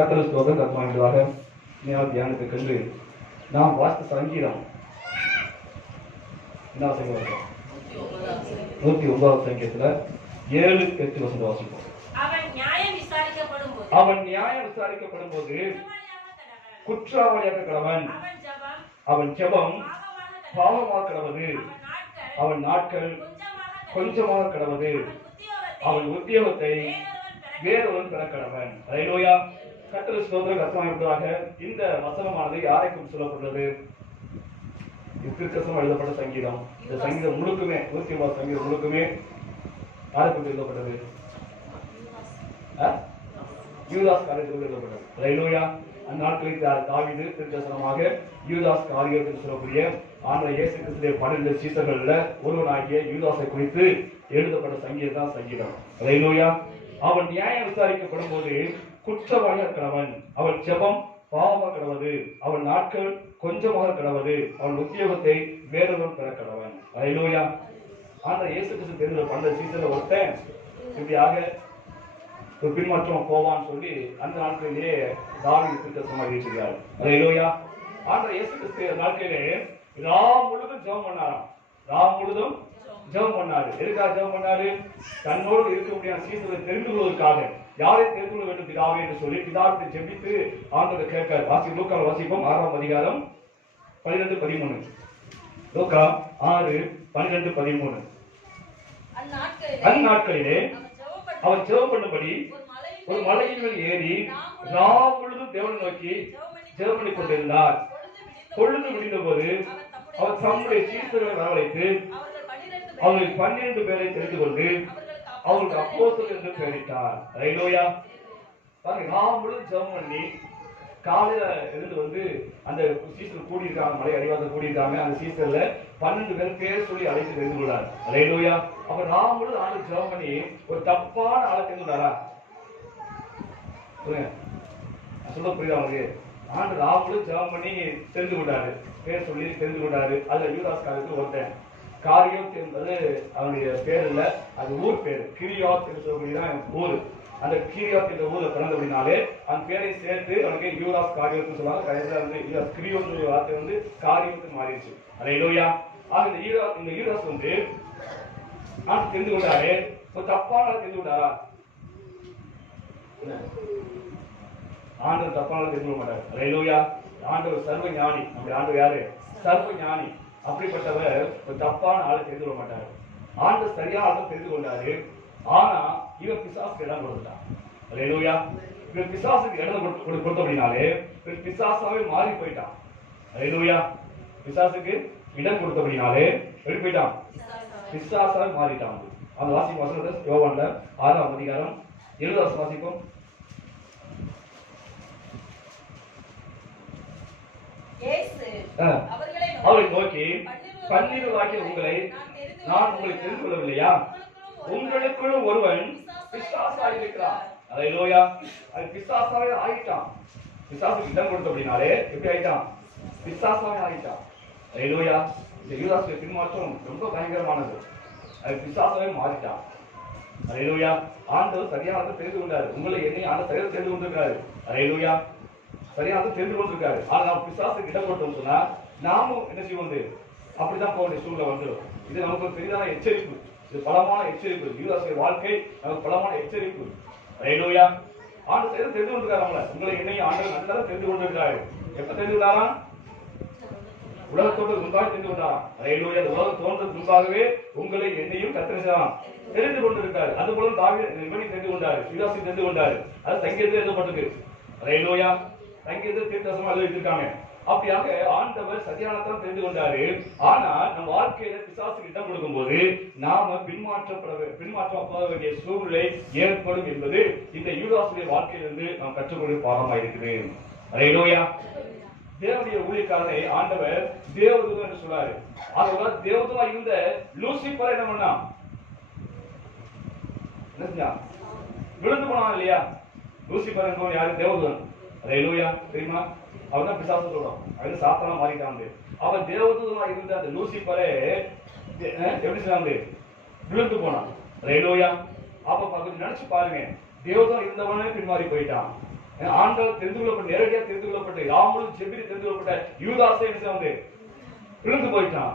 கர்த்தர் ஸ்தோத்திரம். கர்த்தருடையதாக தியானத்துக்கு நாம் வாசித்த சங்கீதம் என்ன சங்கீதம்? 109 சங்கீதத்துல 7-8 வசனம் வாசிப்போம். அவன் நியாயம் விசாரிக்கப்படும் போது குற்றவாளியாக கடவன், அவன் ஜெபம் பாவமாக கடவது, அவன் நாட்கள் கொஞ்சமாக கடவது, அவன் உத்தியோகத்தை வேறொருவன் பெற கடவன். அல்லேலூயா. கர்த்தர் ஸ்தோத்திரம். கர்த்தருடையதாக இந்த வசனமானது யாரை குறித்து சொல்லப்பட்டுள்ளது? திருக்கசம் எழுதப்பட்ட சங்கீதம். இந்த சங்கீதம் முழுக்குமே 109 சங்கீதம் முழுக்குமே யாரை குறித்து எழுதப்பட்டது? யூதாஸ் காரியத்தில் எழுதப்பட்டது. அல்லேலூயா. அந்த நாட்களில் தாவீது திருக்கசனமாக யூதாஸ் காரியத்தில் சொல்லக்கூடிய ஆண்டவர் இயேசு கிறிஸ்துவின் 12 சீசர்கள்ல ஒருவனாகிய யூதாஸை குறித்து எழுதப்பட்ட சங்கீதம் தான் சங்கீதம். அல்லேலூயா. அவன் நியாயம் விசாரிக்கப்படும் போது குற்றவாளியாக கடவன், அவன் ஜெபம் பாவமாக கடவது, அவன் நாட்கள் கொஞ்சமாக கடவது, அவன் உத்தியோகத்தை வேறொருவன் பெற கடவன். அல்லேலூயா. ஆண்டவர் இயேசு கிறிஸ்து தெரிந்த 12 சீசன்ல ஒருத்தன் இப்படியாக ஒரு பின்மாற்றம் போவான்னு சொல்லி அந்த நாட்களிலேயே தாவீது திருக்கசனமாக இருக்கிறார். அல்லேலூயா. ஆண்டவர் இயேசு கிறிஸ்து நாட்களிலே ராம் முழுதும் ஜெபம் பண்ணாராம். ராம் முழுதும் ஜெபம் பண்ணாரு. எதுக்காக ஜெபம் பண்ணாரு? தன்னோடு இருக்க முடியாத சீசரை தெரிந்து கொள்வதற்காக. யாரை தெரிந்து கொள்ள வேண்டும் பிதாவே என்று சொல்லி பிதாவை ஜெபித்து ஆண்டவர் கேட்கார். லூக்காவை வாசிப்போம். 6ஆம் அதிகாரம் 12-13. லூக்கா 6:12-13. அந்நாட்களிலே அவர் ஜெபம் பண்ணும்படி ஒரு மலையின் மேல் ஏறி ராம் முழுதும் தேவனை நோக்கி ஜெபம் பண்ணி கொண்டிருந்தார். பொழுது விடிந்த போது அவர் தம்முடைய சீசர்களை வரவழைத்து அவர்கள் 12 பேரை தெரிந்து கொண்டு அவருக்கு அப்போஸ்தலர் என்று பெயரிட்டார். அல்லேலூயா. பாருங்க, ராம் முழுதும் ஜெபம் பண்ணி காலையில இருந்து அந்த சீசர் கூடியிருக்காங்க, மலை அடிவாரத்தில் கூடியிருக்காங்க. அந்த சீசர்ல 12 பேர் பேர் சொல்லி அழைத்து தெரிந்து கொள்ளார். அல்லேலூயா. அப்ப ராம் முழுதும் ஆண்டு ஜெபம் பண்ணி ஒரு தப்பான ஆளை தெரிந்து கொண்டாரா? சொல்ல புரியுதா அவங்களுக்கு? ஆண்டு ராம் முழுதும் ஜெபம் பண்ணி தெரிந்து கொண்டாரு, பேர் சொல்லி தெரிந்து கொண்டாரு. அதுல யூதாஸ் காரியத்துக்கு ஒருத்தன். காரியோத் என்பது அவனுடைய பேர் இல்ல, அது ஊர் பேரு. கிரியோத் என்று சொல்லக்கூடியதான் ஊர். அந்த கிரியோத் என்ற ஊர்ல பிறந்தபடினாலே அந்த பேரை சேர்த்து அவனுக்கு யூதாஸ் காரியோத் சொல்லுவாங்க. கடைசியில கிரியோத் வார்த்தை காரியோத்து மாறிடுச்சு. அல்லேலூயா. ஆக இந்த யூதாஸ் நான் தெரிந்து கொண்டாரு, ஒரு தப்பான தெரிந்து கொண்டாரா? ஆண்டவர் தப்பான தெரிந்து கொள்ள மாட்டார். அல்லேலூயா. ஆண்டவர் சர்வ ஞானி. நம்முடைய ஆண்டவர் யாரு? சர்வ ஞானி. அப்படிப்பட்டவர் ஒரு தப்பான ஆளை தெரிந்து கொள்ள மாட்டார். ஆண்டவர் சரியான ஆளை தெரிந்து கொண்டாரு. ஆனா இவன் பிசாசுக்கு இடம் கொடுத்துட்டான். அல்லேலூயா. இவன் பிசாசுக்கு இடம் கொடுத்த அப்படின்னாலே பிசாசாவே மாறி போயிட்டான். அல்லேலூயா. பிசாசுக்கு இடம் கொடுத்த அப்படின்னாலே எப்படி போயிட்டான்? பிசாசாவே மாறிட்டான். அந்த வாசிப்பு வசனத்தை யோவான்ல 6ஆம் அதிகாரம் 7 வாசிப்போம். அவரை நோக்கி 12 உங்களை நான் உங்களை தெரிந்து கொள்ளவில்லையா? உங்களுக்குள்ளும் ஒருவன் பிசாசாக இருக்கிறான். அல்லேலூயா. அது பிசாசாவே ஆயிட்டான். பிசாசுக்கு இடம் கொடுத்த அப்படின்னாலே எப்படி ஆயிட்டான்? பிசாசாவே ஆயிட்டான். அல்லேலூயா. இந்த யூதாஸ் பின்மாற்றம் ரொம்ப பயங்கரமானது. அது பிசாசாவே மாறிட்டான். அல்லேலூயா. ஆண்டவர் சரியாக தெரிந்து கொண்டாரு. உங்களை என்னை ஆண்டவர் சரியாக தெரிந்து கொண்டிருக்காரு. அல்லேலூயா. சரியாக தெரிந்து கொண்டிருக்காரு. ஆனா நாம் பிசாசுக்கு இடம் கொடுத்தோம் சொன்னா நாமும் என்ன செய்வோம்? அப்படிதான் போக வேண்டிய சூழ்நிலை வந்துடும். இது நமக்கு ஒரு பெரிதான எச்சரிப்பு. இது பலமான எச்சரிப்பு. யூதாஸ் வாழ்க்கை நமக்கு பலமான எச்சரிப்பு. அல்லேலூயா. ஆண்டவர் சரியாக தெரிந்து கொண்டிருக்காரு. உங்களை என்னையும் ஆண்டவர் நல்லா தெரிந்து கொண்டிருக்காரு. எப்ப தெரிந்து கொண்டாரா? உலகத்தோடு முன்பாக தெரிந்து கொண்டாராம். அல்லேலூயா. உலகம் தோன்றதுக்கு முன்பாகவே உங்களை என்னையும் கர்த்தர் தெரிந்து கொண்டிருக்காரு. அது போல தாவீது தெரிந்து கொண்டாரு, யூதாஸ் தெரிந்து கொண்டாரு. அது சங்கீதத்தில் எழுதப்பட்டிருக்கு. அல்லேலூயா. சங்கீதத்தில் தீர்க்கதரிசனமா எழுதி வச்சிருக்காங்க. அப்படியாக ஆண்டவர் சரியானதான் தெரிந்து கொண்டாரு. ஆனா நம்ம வாழ்க்கையில பிசாசுக்கு இடம் கொடுக்கும் போது நாம பின்மாற்றப்பட வேண்டிய சூழ்நிலை ஏற்படும் என்பது இந்த யூதாசுடைய வாழ்க்கையிலிருந்து நாம் கற்றுக்கொள்ளும் பாடமாக இருக்குது. அல்லேலூயா. தேவனுடைய ஊழியக்காரனை ஆண்டவர் தேவதூதன் என்று சொல்றாரு. ஆனா தேவதூதனா இருந்த லூசிபர் என்ன பண்ணா? விழுந்து போனான் இல்லையா? லூசிபர் என்பவன் யாரு? தேவதூதன். அல்லேலூயா. தெரியுமா? அவன் தான் பிசாசு சொல்றான். அவன் சாத்தானா மாறிட்டான். அவன் தேவதூதனா இருந்த அந்த லூசிபரே எப்படி சொன்னாங்க? விழுந்து போனான். அல்லேலூயா. அப்ப கொஞ்சம் நினைச்சு பாருங்க. தேவதூதன் இருந்தவனே பின்மாறி போயிட்டான். ஆண்கள் தெரிந்து கொள்ளப்பட்ட, நேரடியாக தெரிந்து கொள்ளப்பட்டு யாமும் செபிரி தெரிந்து கொள்ளப்பட்ட யூதாசை வந்து விழுந்து போயிட்டான்.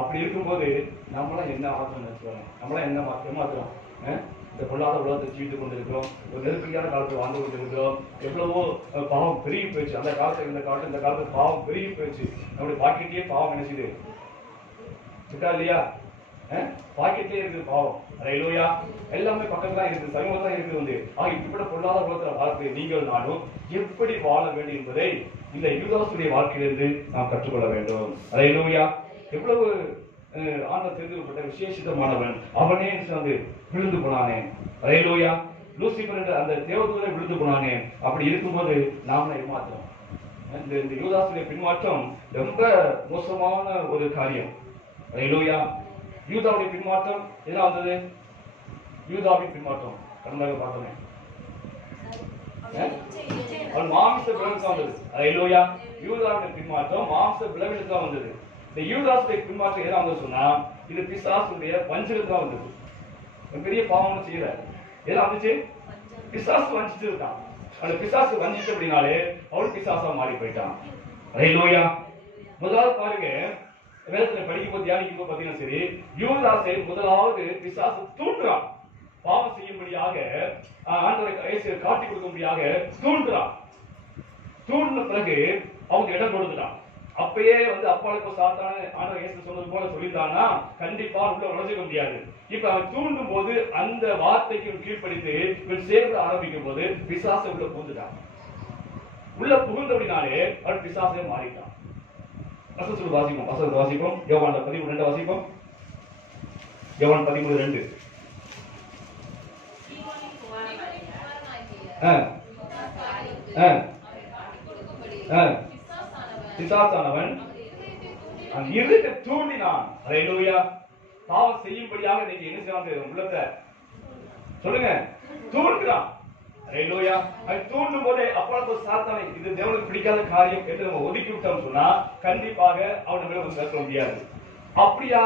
அப்படி இருக்கும்போது நம்மளாம் என்ன ஆத்திரம் நினைச்சுக்கிறோம்? நம்மளாம் என்ன ஏமாத்துறோம்? இந்த பொருளாதார உலகத்தை ஜீவித்துக் கொண்டிருக்கிறோம். ஒரு நெருக்கடியான காலத்தில் வாழ்ந்து கொண்டிருக்கிறோம். எவ்வளவோ பாவம் பெருகி போயிடுச்சு. அந்த காலத்துல இந்த காலத்துல பாவம் பெருகி போயிடுச்சு. நம்முடைய பாக்கெட்லயே பாவம் நினைச்சுது இருக்கா இல்லையா? பாக்கெட்லயே இருக்குது பாவம். ஹல்லேலூயா. எல்லாமே பக்கத்துல இருக்குது, சமீபம் தான் இருக்குது வந்து. இப்படிப்பட்ட பொருளாதார உலகத்தில் வாழ்க்கை நீங்கள் நானும் எப்படி வாழ வேண்டும் என்பதை இந்த யூதாசுடைய வாழ்க்கையிலிருந்து நாம் கற்றுக்கொள்ள வேண்டும். ஹல்லேலூயா. எவ்வளவு ஆண்டவர் தெரிந்து கொள்ளப்பட்ட விசேஷிதமானவன். அவனே வந்து விழுந்து போனானே. ஹல்லேலூயா. லூசிபர் என்ற அந்த தேவதூதனை விழுந்து போனானே. அப்படி இருக்கும்போது நாம ஏமாற்றோம். இந்த யூதாசுடைய பின்மாற்றம் ரொம்ப மோசமான ஒரு காரியம். ஹல்லேலூயா. யூதாவுடைய பின்மாற்றம் என்ன வந்தது? யூதாவின் பின்மாற்றம் கடந்தாக பார்த்தோமே, அவன் மாம்ச பிளவிற்கு வந்தது. ஹல்லேலூயா. யூதாவுடைய பின்மாற்றம் மாம்ச பிளவிற்கு தான் வந்தது. இந்த யூதாசுடைய பின்மாற்றம் எதா வந்து சொன்னா, இது பிசாசுடைய வஞ்சகத்துக்கு தான் வந்தது. பெரிய பாவம் செய்யல. எதா வந்துச்சு? பிசாசு வஞ்சிச்சு இருக்கான். அந்த பிசாசு வஞ்சிச்சு அப்படின்னாலே அவள் பிசாசா மாறி போயிட்டான். ஹல்லேலூயா. முதலாவது பாருங்க, வேதத்துல படிக்கும் போது தியானிக்கும் போது பாத்தீங்கன்னா சரி, யூதாசை முதலாவது பிசாசு தூண்டுறான். பாவம் செய்யும்படியாக ஆண்டவரை காட்டி கொடுக்கும்படியாக தூண்டுறான். தூண்டின பிறகு அவங்க இடம் கொடுத்துட்டான். அப்பயே வந்து அப்பாளுக்கு சாத்தான ஆண்டவர் இயேசு சொன்னது போல சொல்லிட்டான்னா கண்டிப்பா உள்ள நுழைஞ்சிக்க முடியாது. இப்ப அவன் தூண்டும் போது அந்த வார்த்தைக்கு கீழ்ப்படித்து இவன் சேர்ந்து ஆரம்பிக்கும் போது பிசாசை உள்ள புகுந்துட்டான். உள்ள புகுந்தபடினாலே அவன் பிசாசே மாறிட்டான். வசனத்தில் வாசிப்போம். யோவான் 13:2 வாசிப்போம். யோவான் 13:2. பிசாசானவன் இருதயத்தை தூண்டினான். ஹல்லேலூயா. பாவம் செய்யும்படியாக நீங்க என்ன செய்யலாம்? உள்ளத்தை சொல்லுங்க, தூண்டுறான். ஹல்லேலூயா. அது தூண்டும் போதே அப்பொழுது சாத்தானை இது தேவனுக்கு பிடிக்காத காரியம் என்று நம்ம ஒதுக்கி விட்டோம் சொன்னா கண்டிப்பாக அவனை மேல வந்து பேச முடியாது. அப்படியா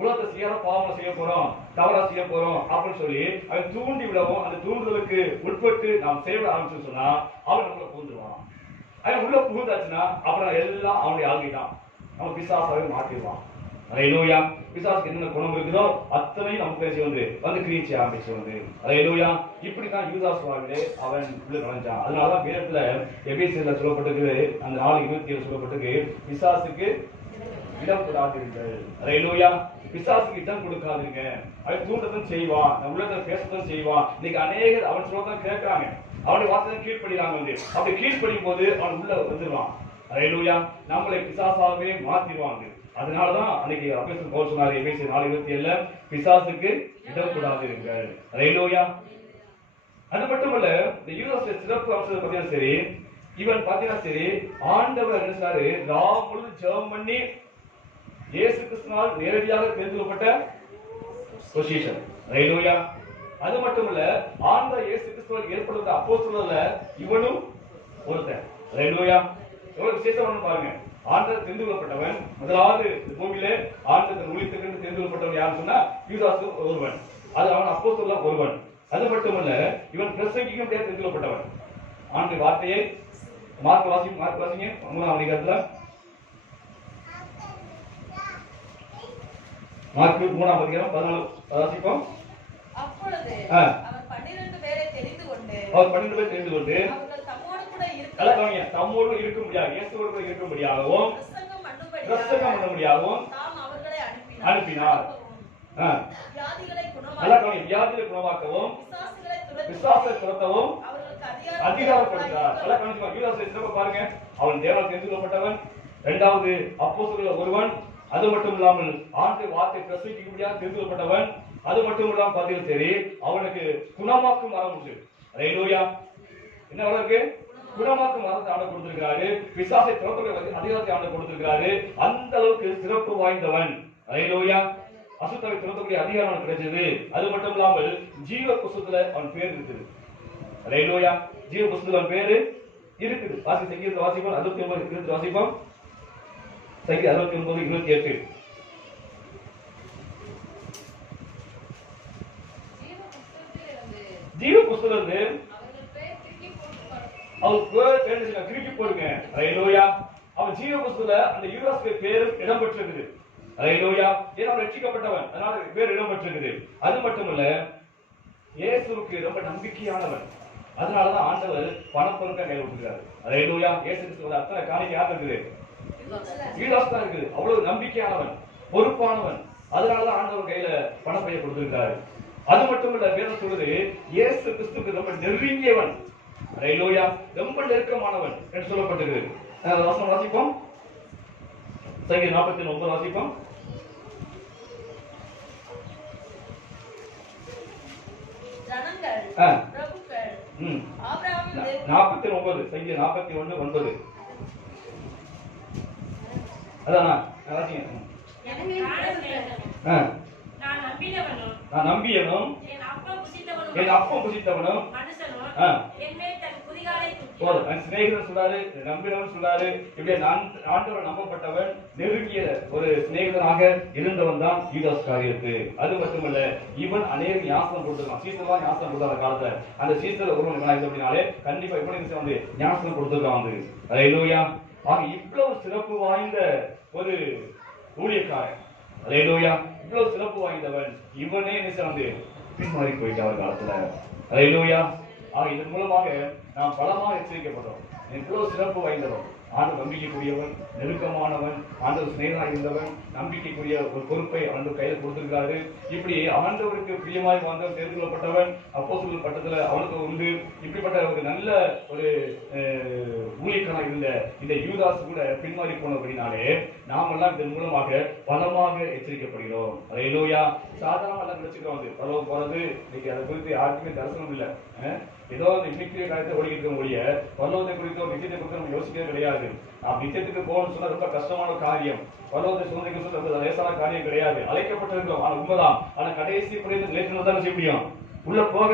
உலகத்தை செய்யாத பாவம் செய்ய போறோம், தவறா செய்ய போறோம் அப்படின்னு சொல்லி அவன் தூண்டி விடவும் அந்த தூண்டுதலுக்கு உட்பட்டு நாம் செய்ய ஆரம்பிச்சு சொன்னா அவன் நம்மள புகுந்துருவான். அவன் உள்ள புகுந்தாச்சுன்னா அப்புறம் எல்லாம் அவனுடைய ஆள்கிட்டான். அவன் பிசாசாவே மாற்றிடுவான். ஹல்லேலூயா. பிசாசுக்கு என்னென்ன குணம் இருக்குதோ அத்தனையும் நமக்கு பேசி வந்து கிரீச்சி ஆரம்பிச்சு வந்து. ஹல்லேலூயா. இப்படித்தான் யூதாஸ் வாழ்விலே அவன் உள்ள நுழைஞ்சான். அதனாலதான் வேதத்துல எபேசியர்ல சொல்லப்பட்டிருக்கு, அந்த 4:27 சொல்லப்பட்டிருக்கு, பிசாசுக்கு இடம் கொடுக்காதீர்கள். ஹல்லேலூயா. பிசாசுக்கு இடம் கொடுக்காதீங்க. அவன் தூண்டத்தான் செய்வான், நம்ம உள்ளத்தை பேசத்தான் செய்வான். இன்னைக்கு அநேகர் அவன் சொல்லத்தான் கேட்கிறாங்க, அவனுடைய வார்த்தை கீழ்ப்படிறாங்க வந்து. அப்படி கீழ்ப்படியும் போது அவன் உள்ள வந்துடுவான். ஹல்லேலூயா. நம்மளை பிசாசாவே மாத்திடுவாங்க. அதனாலதான் அன்னைக்கு அப்போஸ்தலன் பவுல் சொன்னார் எபேசியர் 4:27 பிசாசுக்கு இடம் கொடுக்காதீர்கள். ஹல்லேலூயா. அது மட்டுமல்ல, இந்த யூதாஸ் சிறப்பு அம்சத்தை பார்த்தீங்கன்னா சரி, இவன் பார்த்தீங்கன்னா சரி, ஆண்டவர் என்ன சொன்னாரு, ராம் முழு ஜெபம் பண்ணி இயேசு கிறிஸ்துவால் நேரடியாக தெரிந்து கொள்ளப்பட்ட பொசிஷன். ஹல்லேலூயா. அது மட்டுமல்ல, ஆண்டவர் இயேசு கிறிஸ்துவால் ஏற்படுத்த அப்போஸ்தலர்ல இவனும் ஒருத்தன். ஹல்லேலூயா. எவ்வளவு விசேஷம் பாருங்க. ஆண்டவர் தெரிந்து கொள்ளப்பட்டவன், முதலாவது பூமியிலே ஆண்டவர் ஊழியத்துக்கு தெரிந்து கொள்ளப்பட்டவன் யாருன்னு சொன்னா யூதாஸ் ஒருவன். அது அவன் அப்போஸ்தலர்ல ஒருவன். அது மட்டுமல்ல, இவன் பிரசங்கிக்கும் தெரிந்து கொள்ளப்பட்டவன். ஆண்டு வார்த்தையை மார்க் வாசிங்க 3ஆம் அதிகாரத்துல, மார்க் 3ஆம் அதிகாரம் 14 வாசிப்போம். அப்பொழுது அவர் 12 பேரை தெரிந்து கொண்டு அவர்கள் தம்மோடு இருக்கும்படியாக இயேசுவோடு கூட இருக்கும்படியாகவும் பிரசங்கம் பண்ணும்படியாகவும் தாம் அவர்களை அனுப்பினார். வியாதிகளை குணமாக்கவும் பிசாசை துரத்தவும் அதிகாரம் கொடுத்தார். சிறப்பு பாருங்க. அவன் தேவனால் தெரிந்து கொள்ளப்பட்டவன், இரண்டாவது அப்போஸ்தலர் ஒருவன். அது மட்டும் இல்லாமல் ஆண்டு வார்த்தை பிரசங்கிக்கும்படியாக தெரிந்து கொள்ளப்பட்டவன். அது மட்டும் இல்லாமல் பார்த்தீங்கன்னா சரி, அவனுக்கு குணமாக்கும் வரம் உண்டு. ஹல்லேலூயா. என்ன வரம் இருக்கு? குணமாக்கும் வரத்தை ஆண்டு கொடுத்திருக்கிறாரு. பிசாசை துரத்தக்கூடிய அதிகாரத்தை ஆண்டு கொடுத்திருக்கிறாரு. அந்த அளவுக்கு சிறப்பு வாய்ந்தவன். ஹல்லேலூயா. அசுத்தவை துரத்தக்கூடிய அதிகாரம் கிடைச்சது. அது மட்டும் இல்லாமல் ஜீவ புஸ்தகத்துல அவன் பேர் இருக்குது. ஹல்லேலூயா. ஜீவ புஸ்தகத்துல அவன் பேரு இருக்குது. சங்கீதத்தை வாசிப்போம். 69 வாசிப்போம். சங்கீதம் 69:28. ஜீவ புஸ்தகத்துல அவர் பேர் கிறுக்கி போடுங்க. ஹalleluya. அவன் ஜீவ புத்தகத்துல அந்த யூதாஸ் பேர் இடம் பெற்றிருக்குது. ஹalleluya. ஏன்னா அவன் ரட்சிக்கப்பட்டவன், அதனால பேர் இடம் பெற்றிருக்குது. அது மட்டுமல்ல, இயேசுவுக்கு ரொம்ப நம்பிக்கையானவன், அதனாலதான் ஆண்டவர் பணப்பொருட்களை கையில் விட்டுருக்காரு. ஹalleluya. இயேசு கிறிஸ்துவோட அத்தனை காணிக்கை யார் இருக்குது? யூதாஸ் தான் இருக்குது. அவ்வளவு நம்பிக்கையானவன், பொறுப்பானவன், அதனாலதான் ஆண்டவர் கையில பணப்பையை கொடுத்திருக்காரு. அது மட்டுமல்ல, வேதம் சொல்லுது இயேசு கிறிஸ்துவுக்கு ரொம்ப நெருங்கியவன், ஹalleluya, ரொம்ப நெருக்கமானவன் என்று சொல்லப்பட்டிருக்கு. வசனம் வாசிப்போம். சங்கீதம் 49 வாசிப்போம். ஜனங்கள், பிரபுக்கள், ஆபிரகாமின் 49 சங்கீதம் 41:9. அதானா வாசிங்க. நான் நம்பியவனும் என் அப்பம் புசித்தவனும் சிநேகிதன் சொல்றாரு, நம்பினவன் சொல்றாரு. இப்படியே ஆண்டவர் நம்பப்பட்டவன், நெருங்கிய ஒரு சிநேகிதனாக இருந்தவன் தான் யூதாஸ் காரியத்து. அது மட்டுமல்ல, இவன் அநேக ஞாசனம் கொடுத்திருக்கான். சீசர்லாம் ஞாசனம் கொடுத்த காலத்துல அந்த சீசர் ஒருவன் அப்படின்னாலே கண்டிப்பா இப்படி வந்து ஞாசனம் கொடுத்திருக்கான் வந்து. ஹalleluya. ஆக இவ்வளவு சிறப்பு வாய்ந்த ஒரு ஊழியக்காரன், ஹalleluya, இவ்வளவு சிறப்பு வாய்ந்தவன், இவனே வந்து பின்மாறி போயிட்டார் காலத்துல. ஹalleluya. ஆக இதன் மூலமாக நாம் பலமாக எச்சரிக்கப்பட்டோம். இவ்வளவு சிறப்பு வாய்ந்தவன், ஆண்டவர் நம்பிக்கைக்குரியவன், நெருக்கமானவன், ஆண்டவர் சிநேகனாக இருந்தவன், நம்பிக்கைக்குரிய ஒரு பொறுப்பை ஆண்டவர் கையில கொடுத்திருக்காரு. இப்படி ஆண்டவருக்கு பிரியமாய் வாழ்ந்தவன், தேர்ந்து கொள்ளப்பட்டவன், அப்போஸ்தலர் பட்டத்துல அவனுக்கு உண்டு. இப்படிப்பட்ட ஒரு நல்ல ஒரு ஊழியக்காரனாக இருந்த இந்த யூதாஸ் கூட பின்மாறி போனபடினாலே நாம் எல்லாம் இதன் மூலமாக பலமாக எச்சரிக்கப்படுகிறோம். ஹalleluya. சாதாரண எல்லாம் நினைச்சுக்கிறோம், வந்து பரலோகம் போறது இன்னைக்கு அதை குறித்து யாருக்குமே தரிசனம் இல்லை. ஏதோ இன்னைக்கு காலத்தை ஓடிக்கிட்டு ஒழிய பரலோகத்தை குறித்தோ நிச்சயத்தை குறித்து நம்ம யோசிக்கவே கிடையாது. நாம் நிச்சயத்துக்கு போகணும்னு சொன்னா ரொம்ப கஷ்டமான காரியம். பரலோகத்தை சுதந்திரிக்க சொல்ல ரொம்ப லேசான காரியம் கிடையாது. அழைக்கப்பட்டிருக்கிறோம், ஆனா உண்மைதான். ஆனா கடைசி புரிந்து நிலைத்திருந்தா தான் செய்ய முடியும், உள்ள போக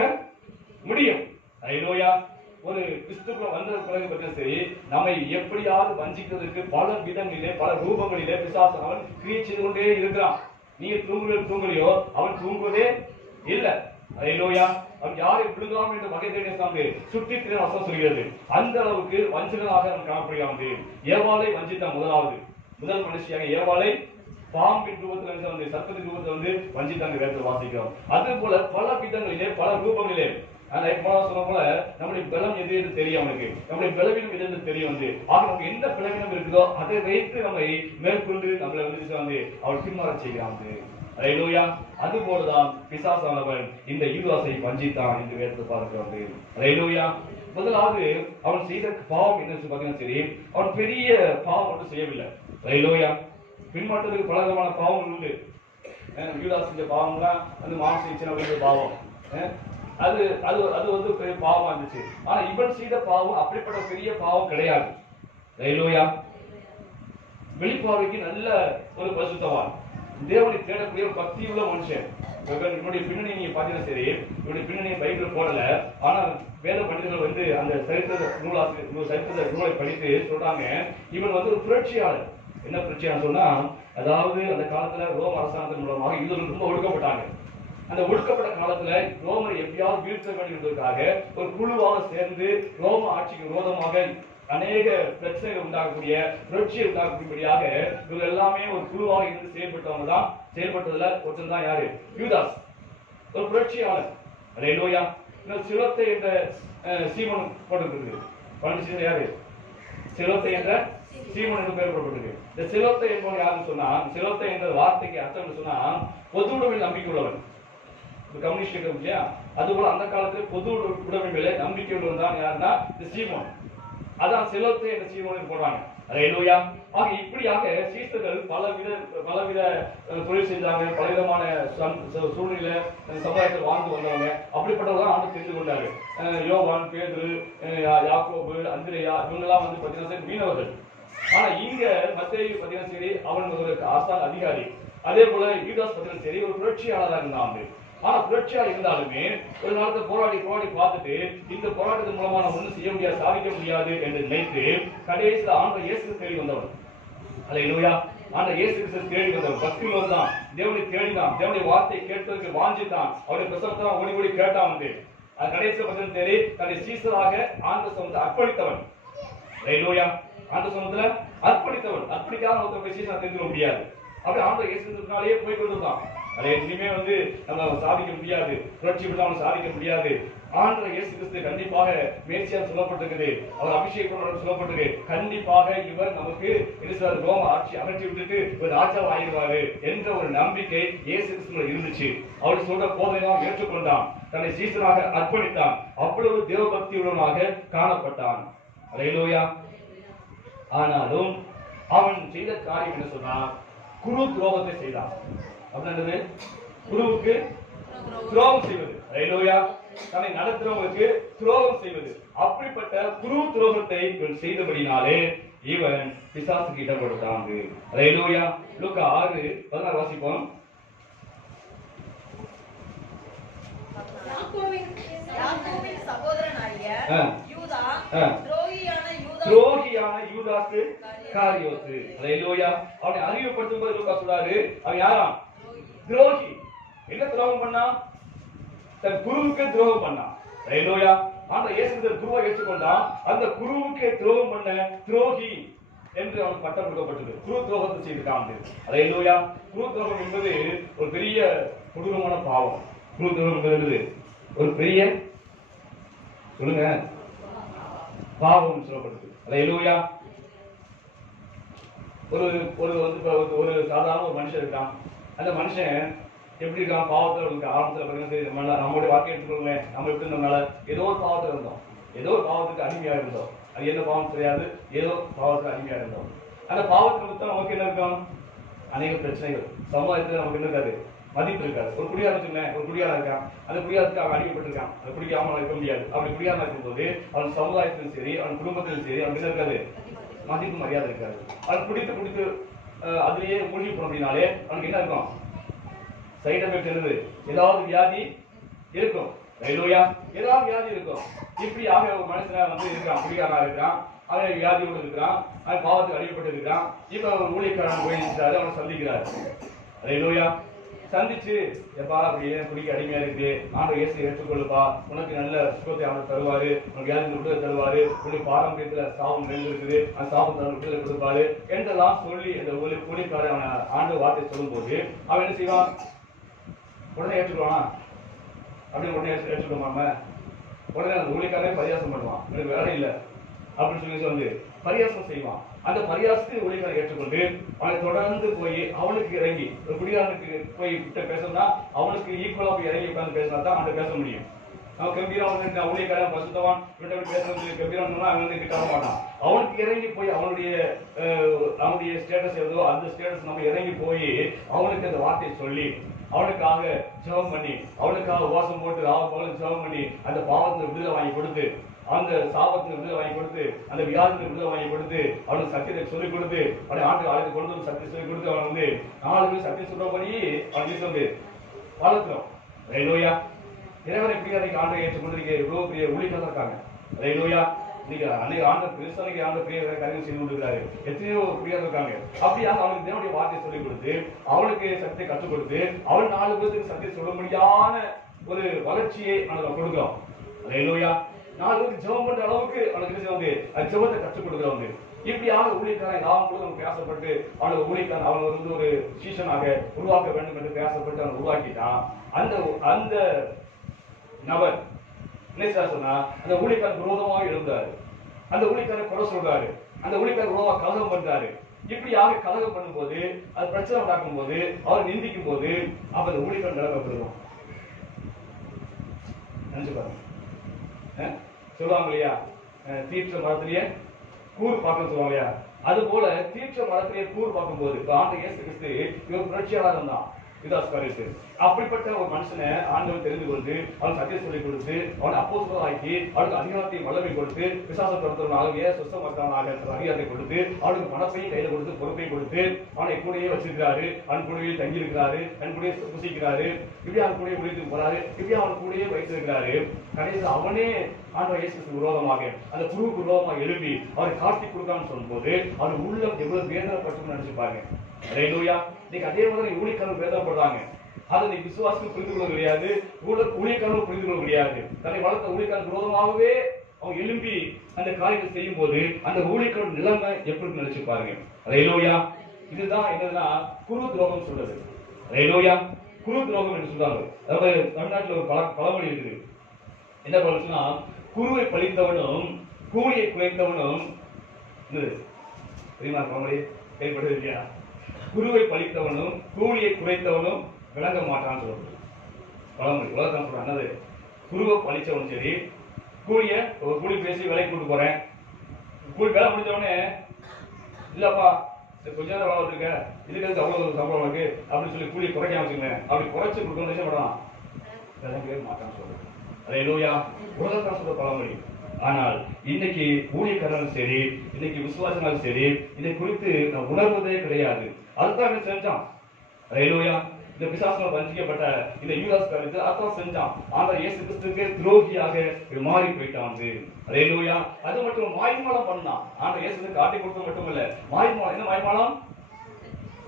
முடியும். ஹalleluya. ஒரு கிறிஸ்துக்குள்ள வந்த பிறகு பற்றி சரி, நம்மை எப்படியாவது வஞ்சிக்கிறதுக்கு பல விதங்களிலே பல ரூபங்களிலே பிசாசு அவன் கிரியை செய்து கொண்டே இருக்கிறான். நீங்க தூங்கலையோ அவன் தூங்குவதே இல்லை. ஹalleluya. அவன் யாரை விழுகாமல் என்ற வகை தேடிய சாமி சுற்றி வசனம் சொல்கிறது. அந்த அளவுக்கு வஞ்சகனாக அவன் காணப்படுகிறான். ஏவாளை வஞ்சித்தான். முதல் மனுஷியாக ஏவாளை பாம்பின் ரூபத்தில் வந்து சர்ப்பத்தின் ரூபத்தில் வந்து வஞ்சித்தாங்க வேதத்தில் வாசிக்கிறோம். அது போல பல விதங்களிலே பல ரூபங்களிலே சொன்ன போல நம்முடைய பலம் எது எது தெரியும், அவனுக்கு நம்முடைய பலவீனம் எது எது தெரியும் வந்து. ஆக நமக்கு எந்த பலவீனம் இருக்குதோ அதை வைத்து நம்மை மேற்கொண்டு நம்மளை வந்து அவள் பின்மாற செய்கிறான். ஹalleluya. அது போலதான் பிசாசானவன் இந்த யூதாசை வஞ்சித்தான் என்று வேதத்தை பார்க்கிறோம். ஹalleluya. முதலாவது அவன் செய்த பாவம் என்ன பார்த்தீங்கன்னா சரி, அவன் பெரிய பாவம் ஒன்றும் செய்யவில்லை. ஹalleluya. பின்மாற்றத்துக்கு பல விதமான பாவம் உண்டு. யூதாஸ் செஞ்ச பாவம்லாம் வந்து மாம்ச இச்சை பாவம், அது அது அது வந்து பெரிய பாவமா இருந்துச்சு. ஆனா இவன் செய்த பாவம் அப்படிப்பட்ட பெரிய பாவம் கிடையாது. ஹalleluya. வெளிப்பார்வைக்கு நல்ல ஒரு பரிசுத்தவான், தேவனை தேடக்கூடிய ஒரு பக்தி உள்ள மனுஷன். இவனுடைய பின்னணி நீங்க பாத்தீங்கன்னா சரி, இவனுடைய பின்னணியை பைபிள் போடல. ஆனா வேத பண்டிதர்கள் வந்து அந்த சரித்திர நூலை படித்து சொல்றாங்க, இவன் வந்து ஒரு புரட்சியாளர். என்ன புரட்சியாளர் சொன்னா, அதாவது அந்த காலத்துல ரோம அரசாங்கத்தின் மூலமாக யூதர்கள் ரொம்ப ஒடுக்கப்பட்டாங்க. அந்த ஒடுக்கப்பட்ட காலத்துல ரோமரை எப்படியாவது வீழ்த்த வேண்டும் என்பதற்காக ஒரு குழுவாக சேர்ந்து ரோம ஆட்சிக்கு விரோதமாக அநேக பிரச்சனைகள் உண்டாகக்கூடிய புரட்சியை உண்டாகக்கூடியபடியாக இவங்க எல்லாமே ஒரு குழுவாக இருந்து செயல்பட்டவங்க தான். செயல்பட்டதுல ஒருத்தன் தான் யாரு? யூதாஸ், ஒரு புரட்சியாளர். ஹalleluya. சிலோத்தை என்ற சீமோன் போட்டிருக்கு. பழனிச்சேரி யாரு? சிலோத்தை என்ற சீமோன் என்று பெயர் போடப்பட்டிருக்கு. இந்த சிலோத்தை என்பவன் யாருன்னு சொன்னா, சிலோத்தை என்ற வார்த்தைக்கு அர்த்தம் சொன்னா பொது உடைமையில் நம்பிக்கை உள்ளவன். கம்யூனிஸ்ட் இல்லையா, அதுபோல அந்த காலத்துல பொது உடைமை மேல நம்பிக்கை உள்ளவன் தான் யாருன்னா இந்த சீமோன். அதான் சிலோத்தை என்ற சீமோன் போடுறாங்க. ஹalleluya. ஆக இப்படியாக சீசர்கள் பலவித தொழில் செஞ்சாங்க, பலவிதமான சூழ்நிலை சமுதாயத்தில் வாழ்ந்து வந்தவங்க. அப்படிப்பட்டவங்க ஆண்டு தெரிந்து கொண்டாரு. யோவான், பேதுரு, யாக்கோபு, அந்திரேயா இவங்கெல்லாம் வந்து பார்த்தீங்கன்னா மீனவர்கள். ஆனா இங்க மத்தேயு பார்த்தீங்கன்னா சரி, அவன் ஒரு அரசாங்க அதிகாரி. அதே போல யூதாஸ் பார்த்தீங்கன்னா சரி, ஒரு புரட்சியாளராக இருந்தாங்க. ஆனா புரட்சியா இருந்தாலுமே ஒரு காலத்தை போராடி பார்த்துட்டு இந்த போராட்டத்தின் மூலமா நம்ம ஒன்றும் செய்ய முடியாது, சாதிக்க முடியாது என்று நினைத்து கடைசியில் ஆண்டவர் இயேசு தேடி வந்தவன். ஹalleluya. ஆண்டவர் இயேசு கிறிஸ்து தேடி வந்தவன், பக்தியுள்ளவன் தான். தேவனை தேடினான், தேவனுடைய வார்த்தையை கேட்பதற்கு வாஞ்சித்தான். அவருடைய பிரசன்னத்தை ஓடி கேட்டான் வந்து. கடைசி பத்திரம் தேடி தன்னை சீசராக ஆண்டவர் சமூகத்தில் அர்ப்பணித்தவன். ஹalleluya. ஆண்டவர் சமூகத்தில் அர்ப்பணித்தவன். அர்ப்பணிக்காம ஒருத்தர் சீசரா தெரிஞ்சுக்க முடியாது. அப்படி ஆண்டவர் இயேசுனாலேயே போய் கொண்டிருந்தான். அதை இனிமே நம்ம சாதிக்க முடியாது, புரட்சி விடாமல் சாதிக்க முடியாது. ஆண்டவர் இயேசு கிறிஸ்து கண்டிப்பாக மேசியா சொல்லப்பட்டிருக்குது, அவர் அபிஷேகம் சொல்லப்பட்டிருக்கு. கண்டிப்பாக இவர் நமக்கு ரோம ஆட்சி அகற்றி விட்டுட்டு ஒரு ராஜா ஆயிடுவாரு என்ற ஒரு நம்பிக்கை இயேசு கிறிஸ்து இருந்துச்சு. அவர் சொல்ற போதையெல்லாம் ஏற்றுக்கொண்டான், தன்னை சீசனாக அர்ப்பணித்தான், அவ்வளவு தேவபக்தி உள்ளவனாக காணப்பட்டான். ஹalleluya. ஆனாலும் அவன் செய்த காரியம் என்ன சொன்னா, குரு துரோகத்தை செய்தான். அப்படின்றது குருவுக்கு துரோகம் செய்வது. ஹalleluya. தன்னை நடத்துறவங்களுக்கு துரோகம் செய்வது. அப்படிப்பட்ட குரு துரோகத்தை இவன் செய்தபடினாலே இவன் பிசாசுக்கு இடம் கொடுத்தான். ஹalleluya. லூக்கா 6:16 வாசிப்போம். யாக்கோபின் சகோதரனாகிய யூதா துரோகியான யூதாஸ் காரியோத்து. ஹalleluya. அவனை அறிவுப்படுத்தும் போது லூக்கா சொல்றாரு, அவன் யாராம்? துரோகி. என்ன துரோகம் பண்ணா? தன் குருவுக்கு துரோகம் பண்ணான். ஹalleluya. ஆண்டவர் இயேசு கிறிஸ்து குருவை ஏற்றுக்கொண்டான். அந்த குருவுக்கு துரோகம் பண்ண துரோகி என்று அவன் பட்டம் கொடுக்கப்பட்டது. குரு துரோகத்தை செய்திருக்கான். ஹalleluya. குரு துரோகம் என்பது ஒரு பெரிய கொடூரமான பாவம். குரு துரோகம் என்பது ஒரு பெரிய சொல்லுங்க பாவம் சொல்லப்படுது. ஹalleluya. ஒரு ஒரு சாதாரண ஒரு மனுஷன் இருக்கான். அந்த மனுஷன் எப்படி இருக்கான்? பாவத்தில் இருக்கு. ஆரம்பத்தில் பார்த்தீங்கன்னா நம்மளுடைய வாழ்க்கை எடுத்துக்கொள்ளுங்க. நம்ம எப்படி இருந்தோம்னால ஏதோ ஒரு பாவத்தில் இருந்தோம், ஏதோ ஒரு பாவத்துக்கு அடிமையா இருந்தோம். அது என்ன பாவம் தெரியாது, ஏதோ பாவத்துக்கு அடிமையா இருந்தோம். அந்த பாவத்துக்கு மொத்தம் நமக்கு என்ன இருக்கும்? அநேக பிரச்சனைகள். சமுதாயத்தில் நமக்கு என்ன இருக்காது? மதிப்பு இருக்காது. ஒரு குடியார வச்சுக்கோங்க, ஒரு குடியாரா இருக்கான். அந்த குடியாரத்துக்கு அவன் அடிமைப்பட்டிருக்கான். அதை குடிக்காம இருக்க முடியாது. அப்படி குடியாரா இருக்கும்போது அவன் சமுதாயத்திலும் சரி, அவன் குடும்பத்திலும் சரி, அவனுக்கு என்ன இருக்காது? மதிப்பு மரியாதை இருக்காது. அவன் குடித்து அதுலயே மூழ்கி போன அப்படின்னாலே அவனுக்கு என்ன இருக்கும்? சைடு எஃபெக்ட் என்னது? ஏதாவது வியாதி இருக்கும். ஹalleluya. ஏதாவது வியாதி இருக்கும். இப்படியாக ஒரு மனுஷன் இருக்கான், குடிகாரனா இருக்கான், அவன் வியாதியோடு இருக்கிறான், அவன் பாவத்துக்கு அடிமைப்பட்டு இருக்கான். இப்ப அவர் ஊழியக்காரன் போயிருந்தாரு, அவனை சந்திக்கிறார். ஹalleluya. சந்திச்சு, எப்பா அப்படியே குடிக்க அடிமையா இருக்கு, ஆண்டவர் இயேசு ஏற்றுக்கொள்ளுப்பா, உனக்கு நல்ல சுகத்தை அவர் தருவாரு, உனக்கு வியாதி விடுதலை தருவாரு, உனக்கு பாரம்பரியத்துல சாபம் இருக்குது, அந்த சாபத்தை விடுதலை கொடுப்பாரு என்றெல்லாம் சொல்லி அந்த ஊழியக்காரன் அவனை ஆண்டு வார்த்தை சொல்லும் போது அவன் என்ன செய்வான்? உடனே ஏற்றுக்குவானா? அப்படின்னு உடனே ஏற்றுக்கோமாம உடனே அந்த ஊழியக்காரே பரியாசம் பண்ணுவான். எனக்கு வேலை இல்லை அப்படின்னு சொல்லி பரியாசம் செய்வான். அந்த பரியாசத்தை ஊழியக்காரன் ஏற்றுக்கொண்டு அவனை தொடர்ந்து போய் அவனுக்கு இறங்கி, ஒரு குடியாரனுக்கு போய் கிட்ட பேசணும்னா அவனுக்கு ஈக்குவலா போய் இறங்கி உட்கார்ந்து பேசினா தான் அவன் பேச முடியும். அவன் கம்பீரம் ஊழியக்காரன் பசுத்தவான் விட்டு பேசுறது கம்பீரம் அவன் கிட்ட வர மாட்டான். அவனுக்கு இறங்கி போய் அவனுடைய ஸ்டேட்டஸ் எதோ அந்த ஸ்டேட்டஸ் நம்ம இறங்கி போய் அவனுக்கு அந்த வார்த்தையை சொல்லி அவனுக்காக ஜெபம் பண்ணி, அவனுக்காக உபவாசம் போட்டு ஜெபம் பண்ணி அந்த பாவத்தை விடுதலை வாங்கி கொடுத்து, அந்த சாபத்துக்கு விடுதலை வாங்கி கொடுத்து, அந்த வியாதிக்கு விடுதலை வாங்கி கொடுத்து, அவனுக்கு சத்தியத்தை சொல்லிக் கொடுத்து, அவனை ஆண்டு ஆளுக்கு கொண்டு வந்து சத்தியம் சொல்லிக் கொடுத்து, அவன் 4 பேர் சத்தியம் சொல்றபடி அவனுக்கு வளர்க்கிறோம். ஹalleluya. இறைவனை எப்படி அன்னைக்கு ஆண்டை ஏற்றுக்கொண்டிருக்க இவ்வளவு பெரிய ஊழியர்கள் இருக்காங்க. ஹalleluya. நீங்க அன்னைக்கு ஆண்ட பெருசாக ஆண்ட பெரிய காரியம் செய்து கொண்டிருக்கிறாரு. எத்தனையோ பிரியாத இருக்காங்க. அப்படியாக அவனுக்கு தேவனுடைய வார்த்தையை சொல்லிக் கொடுத்து, அவனுக்கு சத்தியத்தை கற்றுக் கொடுத்து, அவன் 4 பேருக்கு சத்தியம் சொல்ல முடியாத ஒரு வளர்ச்சியை அவனுக்கு கொடுக்கிறோம். ஹalleluya. 4 பேருக்கு ஜெபம் பண்ற அளவுக்கு அவனுக்கு ஜெபத்தை கற்றுக் கொடுக்கிறவங்க. இப்படியாக ஊழியக்காரன் நாம் கூட நமக்கு பேசப்பட்டு அவனுக்கு ஊழியக்காரன் அவன் ஒரு சீசனாக உருவாக்க வேண்டும் என்று பேசப்பட்டு அவன் உருவாக்கிட்டான். அந்த நபர் என்ன சொன்னா, அந்த ஊழியக்காரன் விரோதமாக எழுந்தாரு, அந்த ஊழியக்காரன் கொலை சொல்றாரு, அந்த ஊழியக்காரன் விரோதமாக கலகம் பண்றாரு. இப்படியாக கலகம் பண்ணும்போது, அது பிரச்சனை உண்டாக்கும் போது, அவர் நிந்திக்கும் போது, அப்ப அந்த ஊழியக்காரன் நிலவப்படுவோம். நினைச்சு பாருங்க. சொல்லுவாங்க இல்லையா, தீர்த்த மரத்திலேயே கூர் பார்க்க சொல்லுவாங்க இல்லையா, அது போல தீர்த்த மரத்திலேயே கூர் பார்க்கும் போது ஆண்டவர் இயேசு கிறிஸ்து இவர் புரட்சியாளர் தான். அப்படிப்பட்ட ஒரு மனுஷனை ஆண்டவர் தெரிந்து கொண்டு அவன் சத்தியம் சொல்லிக் கொடுத்து அவன் அப்போஸ்தலன் ஆக்கி அவனுக்கு அதிகாரத்தையும் வல்லமை கொடுத்து விசுவாச பிரவர்த்தகனாக சுத்தமற்றவனாக அதிகாரத்தை கொடுத்து அவனுக்கு பணத்தையும் கையில கொடுத்து பொறுப்பையும் கொடுத்து அவனை கூடயே வச்சிருக்கிறாரு, அவன் கூடவே தங்கி இருக்கிறாரு, அவன் கூடயே புசிக்கிறாரு, இப்படி அவன் கூடயே முடித்து போறாரு, இப்படி அவன் கூடயே வைத்திருக்கிறாரு. கடைசியில் அவனே ஆண்டவர் இயேசுக்கு விரோதமாக அந்த குருவுக்கு விரோதமாக எழுப்பி அவரை காட்டி கொடுக்கான்னு சொல்லும் போது அவர் உள்ளம் எவ்வளவு வேதனைப்பட்டு நினைச்சு பாருங்க. ஹalleluya. இன்னைக்கு அதே மாதிரி ஊழியக்காரர்கள் வேதனைப்படுறாங்க. அதை நீ விசுவாசம் புரிந்து கொள்ள கிடையாது, ஊழியக்காரர்கள் புரிந்து கொள்ள கிடையாது. தன்னை வளர்த்த ஊழியக்காரர் விரோதமாகவே அவங்க எழும்பி அந்த காரியத்தை செய்யும் போது அந்த ஊழியக்காரர் நிலைமை எப்படி நினைச்சு பாருங்க. அல்லேலூயா. இதுதான் என்னதுன்னா குரு துரோகம் சொல்றது. அல்லேலூயா. குரு துரோகம் என்று சொல்றாங்க. அதாவது தமிழ்நாட்டில் ஒரு பழமொழி இருக்குது. என்ன பழமொழினா, குருவை பழித்தவனும் கூலியை குறைத்தவனும் தெரியுமா பழமொழி? கேள்விப்பட்டது இல்லையா? குருவை பழித்தவனும் கூலியை குறைத்தவனும் விளங்க மாட்டான்னு சொல்றது பழமொழி. உலகத்தான் சொல்றாங்க. என்னது? குருவை பழிச்சவனும் சரி, கூலிய ஒரு கூலி பேசி வேலைக்கு கூட்டு போறேன், கூலி வேலை முடிஞ்சவனே இல்லப்பா கொஞ்ச நேரம் வேலை வச்சிருக்க, இதுக்கு அவ்வளவு சம்பளம் இருக்கு அப்படின்னு சொல்லி கூலியை குறைக்காம வச்சுங்க, அப்படி குறைச்சு கொடுக்கணும் என்ன பண்ணலாம்? விளங்கவே மாட்டான்னு சொல்றது. அல்லேலூயா. உலகத்தான் சொல்ற பழமொழி. ஆனால் இன்னைக்கு ஊழியக்காரர்களும் சரி, இன்னைக்கு விசுவாசங்களும் சரி, இதை குறித்து நான் உணர்வதே கிடையாது. அதுதான் செஞ்சான். அல்லேலூயா. இந்த பிசாசால் வஞ்சிக்கப்பட்ட இந்த யூதாஸ் காரியத்தை அதான் செஞ்சான். ஆனா இயேசு கிறிஸ்துவுக்கு துரோகியாக மாறி போயிட்டான். அல்லேலூயா. அது மட்டும் மாய்மாலம் பண்ணான். ஆனா இயேசுக்கு காட்டி கொடுத்தது மட்டும் இல்ல, மாய்மாலம். என்ன மாய்மாலம்?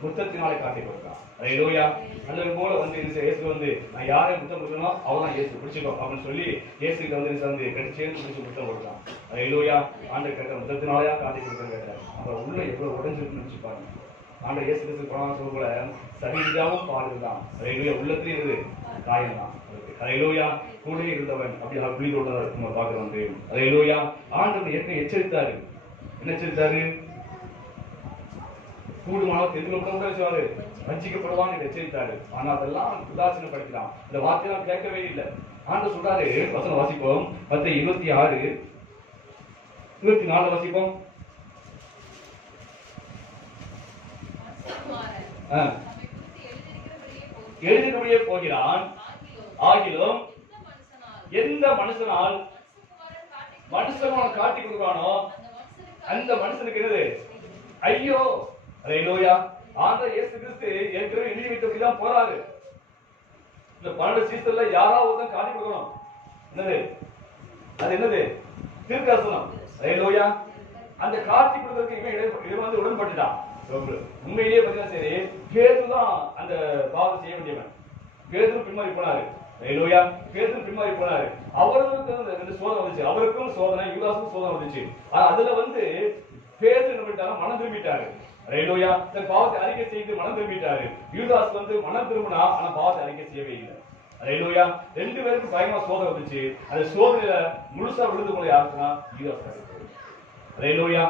முத்தத்தினாலே காட்டி கொடுத்தான். அல்லேலூயா. அந்த போல வந்து இயேசு வந்து நான் யாரை முத்தம் கொடுக்கணும் அவதான் இயேசு பிடிச்சிக்கோ அப்படின்னு சொல்லி இயேசு கிட்ட வந்து சேர்ந்து பிடிச்சு முத்தம் கொடுத்தான். அல்லேலூயா. ஆண்டவர் கேட்ட முத்தத்தினாலயா காட்டி கொடுத்தேன்னு கேட்டார். அப்புறம் உள்ள எவ்வளவு உடஞ்சிருக்குன்னு நினைச்சு பாருங்க. ஆண்டவர் இயேசு கிறிஸ்து போன சொல்ல போல சரீரமும் பாடுதான். அல்லேலூயா. உள்ளத்திலே இருந்து காயம் தான். அல்லேலூயா. கூட இருந்தவன் அப்படி புள்ளி கொண்டவர் நம்ம பார்க்கிறோம். அல்லேலூயா. ஆண்டவர் என்ன எச்சரித்தாரு? என்ன எச்சரித்தாரு? கூடுமான தெருவில் கூட வச்சுவாரு, வஞ்சிக்கப்படுவான்னு எச்சரித்தாரு. ஆனா அதெல்லாம் உதாசீனப்படுத்தினான். இந்த வார்த்தையெல்லாம் கேட்கவே இல்லை. ஆண்டவர் சொல்றாரு, வசனம் வாசிப்போம். 10:26 24 வாசிப்போம். எழுதினபடியே போகிறான். ஆகிலும் எந்த மனுஷனால் மனுஷன் காட்டி கொடுக்கிறானோ அந்த மனுஷனுக்கு என்னது? ஐயோ. அல்லேலூயா. ஆண்டவர் இயேசு கிறிஸ்து ஏற்கனவே எழுதி வைத்தபடிதான் போறாரு. இந்த 12 சீசன்ல யாராவது தான் காட்டி கொடுக்கணும். என்னது? அது என்னது? தீர்க்கதரிசனம். அல்லேலூயா. அந்த காட்டி கொடுக்கிறதுக்கு இவன் வந்து உடன்பட்டுட்டான். உண்மையிலேயே பார்த்தீங்கன்னா சரி, பேதுரு தான் அந்த பாவத்தை செய்ய வேண்டியவன். பேதுரு பின்மாறி போனாரு. அல்லேலூயா. பேதுரு பின்மாறி போனாரு. அவருக்கு ரெண்டு சோதனை வந்துச்சு. அவருக்கும் சோதனை, யூதாஸுக்கும் சோதனை வந்துச்சு. அதுல வந்து பேதுரு என்ன பண்ணிட்டாரு? மனம் திரும்பிட்டாரு. அல்லேலூயா. தன் பாவத்தை அறிக்கை செய்து மனம் திரும்பிட்டாரு. யூதாஸ் வந்து மனம் திரும்பினா ஆனா பாவத்தை அறிக்கை செய்யவே இல்லை. அல்லேலூயா. ரெண்டு பேருக்கும் பயங்கர சோதனை வந்துச்சு. அந்த சோதனையில முழுசா விழுந்து போல யாருக்குன்னா யூதாஸ். அல்லேலூயா.